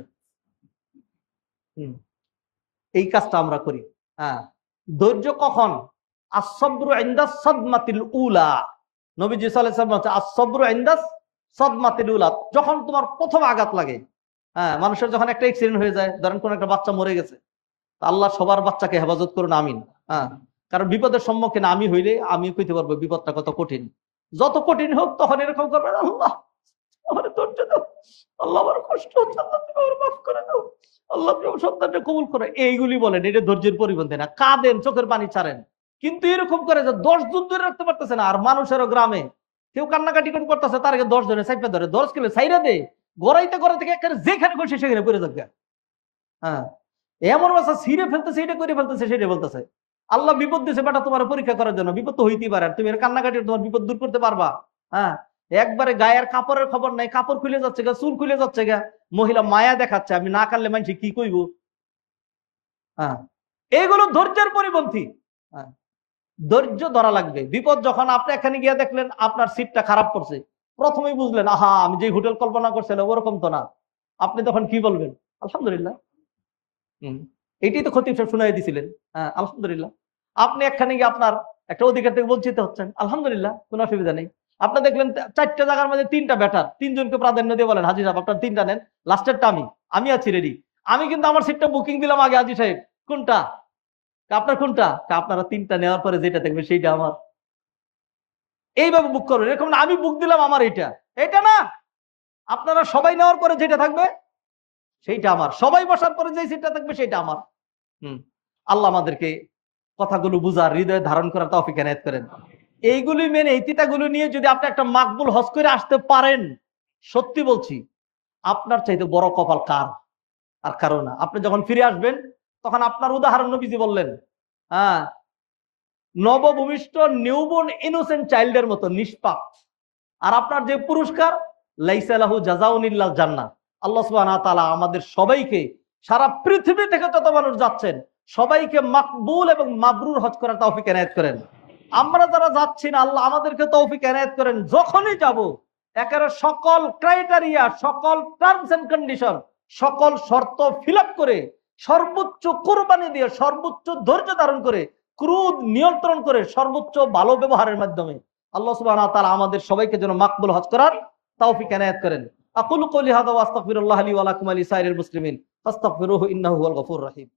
এই কাজটা আমরা করি। হ্যাঁ, ধৈর্য কখন? আসসাবরু ইনদাস সাদমাতিল উলা। নবীজি সাল্লাল্লাহু আলাইহি ওয়াসাল্লাম বলেছেন, আসসাবরু ইনদাস সাদমাতিল উলা। যখন তোমার প্রথম আঘাত লাগে, হ্যাঁ, মানুষের যখন একটা অ্যাক্সিডেন্ট হয়ে যায়, ধরেন কোন একটা বাচ্চা মরে গেছে, আল্লাহ সবার বাচ্চাকে হেফাজত করুন, আমিন। হ্যাঁ, কারণ বিপদের সম্মুখীন আমি হইলে আমি কইতে পারবো বিপদটা কত কঠিন। যত কঠিন হোক তখন এরকম করবেন, আল্লাহ আমার ধৈর্য দাও, আল্লাহ আমার কষ্ট হচ্ছে, আল্লাহ তুমি আমার মাফ করে দাও, আল্লাহ তুমি সন্তানটা কবুল করে। এইগুলি বলেন, এটা ধৈর্যের পরিপন্থী না। কাঁদেন, চোখের পানি ছাড়েন, কিন্তু এরকম করে যে 10 জন ধরে রাখতে পারতেছে না। আর মানুষেরও গ্রামে কেউ কান্নাকাটি করে করতেছে, তার আগে 10 জনে সাইডে ধরে 10 কিলো সাইরা দে, গড়াইতে গড়া থেকে একেবারে যেখানে বসে সেখানে পড়ে যাবে। হ্যাঁ, এমন অবস্থা ছিঁড়ে ফেলতেছে, এটা করে ফেলতেছে, সেটা বলতেছে আল্লাহ বিপদ দিয়েছে বেটা তোমার পরীক্ষা করার জন্য। বিপদ তো হইতেই পারে, তুমি এর কান্নাকাটি তোমার বিপদ দূর করতে পারবা? হ্যাঁ, একবারে গায়ের কাপড়ের খবর নাই, কাপড় খুলে যাচ্ছে গা, চুল খুলে যাচ্ছে গা, মহিলা মায়া দেখাচ্ছে, আমি না কাটলে মানুষ কি কইব? হ্যাঁ, এগুলো ধৈর্যের পরিপন্থী। হ্যাঁ, ধৈর্য ধরা লাগবে। বিপদ যখন আপনি এখানে গিয়ে দেখলেন আপনার সিটটা খারাপ করছে, প্রথমেই বুঝলেন আহা আমি যে হোটেল কল্পনা করছিলাম ওরকম তো না, আপনি তখন কি বলবেন? আলহামদুলিল্লাহ। এটাই তো খতিব সাহেব শুনাই দিছিলেন। হ্যাঁ, আলহামদুলিল্লাহ। আপনি একখানে গিয়ে আপনার একটা অধিকার থেকে বঞ্চিত হচ্ছেন, আলহামদুলিল্লাহ, কোনো অসুবিধা নেই। আপনি দেখলেন 4টা জায়গার মধ্যে 3টা ব্যাটার, 3 জনকে প্রাধান্য দিয়ে বলেন হাজী সাহেব আপনার 3টা নেন, লাস্টেরটা আমি আছি রেডি। আমি কিন্তু আমার সিটটা বুকিং দিলাম আগে, হাজী সাহেব কোনটা? আপনার কোনটা? আপনারা 3টা নেওয়ার পরে যেটা দেখবে সেইটা আমার। এইভাবে বুক করবেন, এরকম না আমি বুক দিলাম আমার এইটা, এটা না। আপনারা সবাই নেওয়ার পরে যেটা থাকবে সেইটা আমার, সবাই বসার পরে যে সিটটা থাকবে সেটা আমার। আল্লাহ আমাদেরকে কথাগুলো বুঝার, হৃদয়ে ধারণ করার তৌফিক এনায়েত করেন। এইগুলি মেনে, এই তিতাগুলো নিয়ে যদি আপনি একটা মাকবুল হজ করে আসতে পারেন, সত্যি বলছি আপনার চাইতে বড় কপাল কার আর কারো না। আপনি যখন ফিরে আসবেন তখন আপনার উদাহরণ নবীজি বললেন, হ্যাঁ, নবভূমিষ্ঠ নিউবর্ন ইনোসেন্ট চাইল্ডের মতো নিষ্পাপ। আর আপনার যে পুরস্কার, লাইসা লাহু জাযাউন ইল্লাল জান্নাহ। আল্লাহ সুবহানাহু ওয়া তাআলা আমাদের সবাইকে, সারা পৃথিবী থেকে যত মানুষ যাচ্ছেন সবাইকে মাকবুল এবং মাবরুর হজ করার তৌফিক এনায়েত করেন। আমরা যারা যাচ্ছি না, আল্লাহ আমাদেরকে তৌফিক এনায়েত করেন, যখনই যাব একেবারে সকল ক্রাইটেরিয়া, সকল টার্মস এন্ড কন্ডিশন, সকল শর্ত ফিল আপ করে, সর্বোচ্চ কুরবানি দিয়ে, সর্বোচ্চ ধৈর্য ধারণ করে, ক্রোধ নিয়ন্ত্রণ করে, সর্বোচ্চ ভালো ব্যবহারের মাধ্যমে আল্লাহ সুবহানাহু ওয়া তাআলা আমাদের সবাইকে যেন মাকবুল হজ করার তৌফিক এনায়েত করেন। আকুলু কওলি হাযা ওয়া আস্তাগফিরুল্লাহ লি ওয়া লাকুম ওয়া লিসাইরিল মুসলিমিন ফাস্তাগফিরুহু ইন্নাহু হুয়াল গফুরুর রহিম।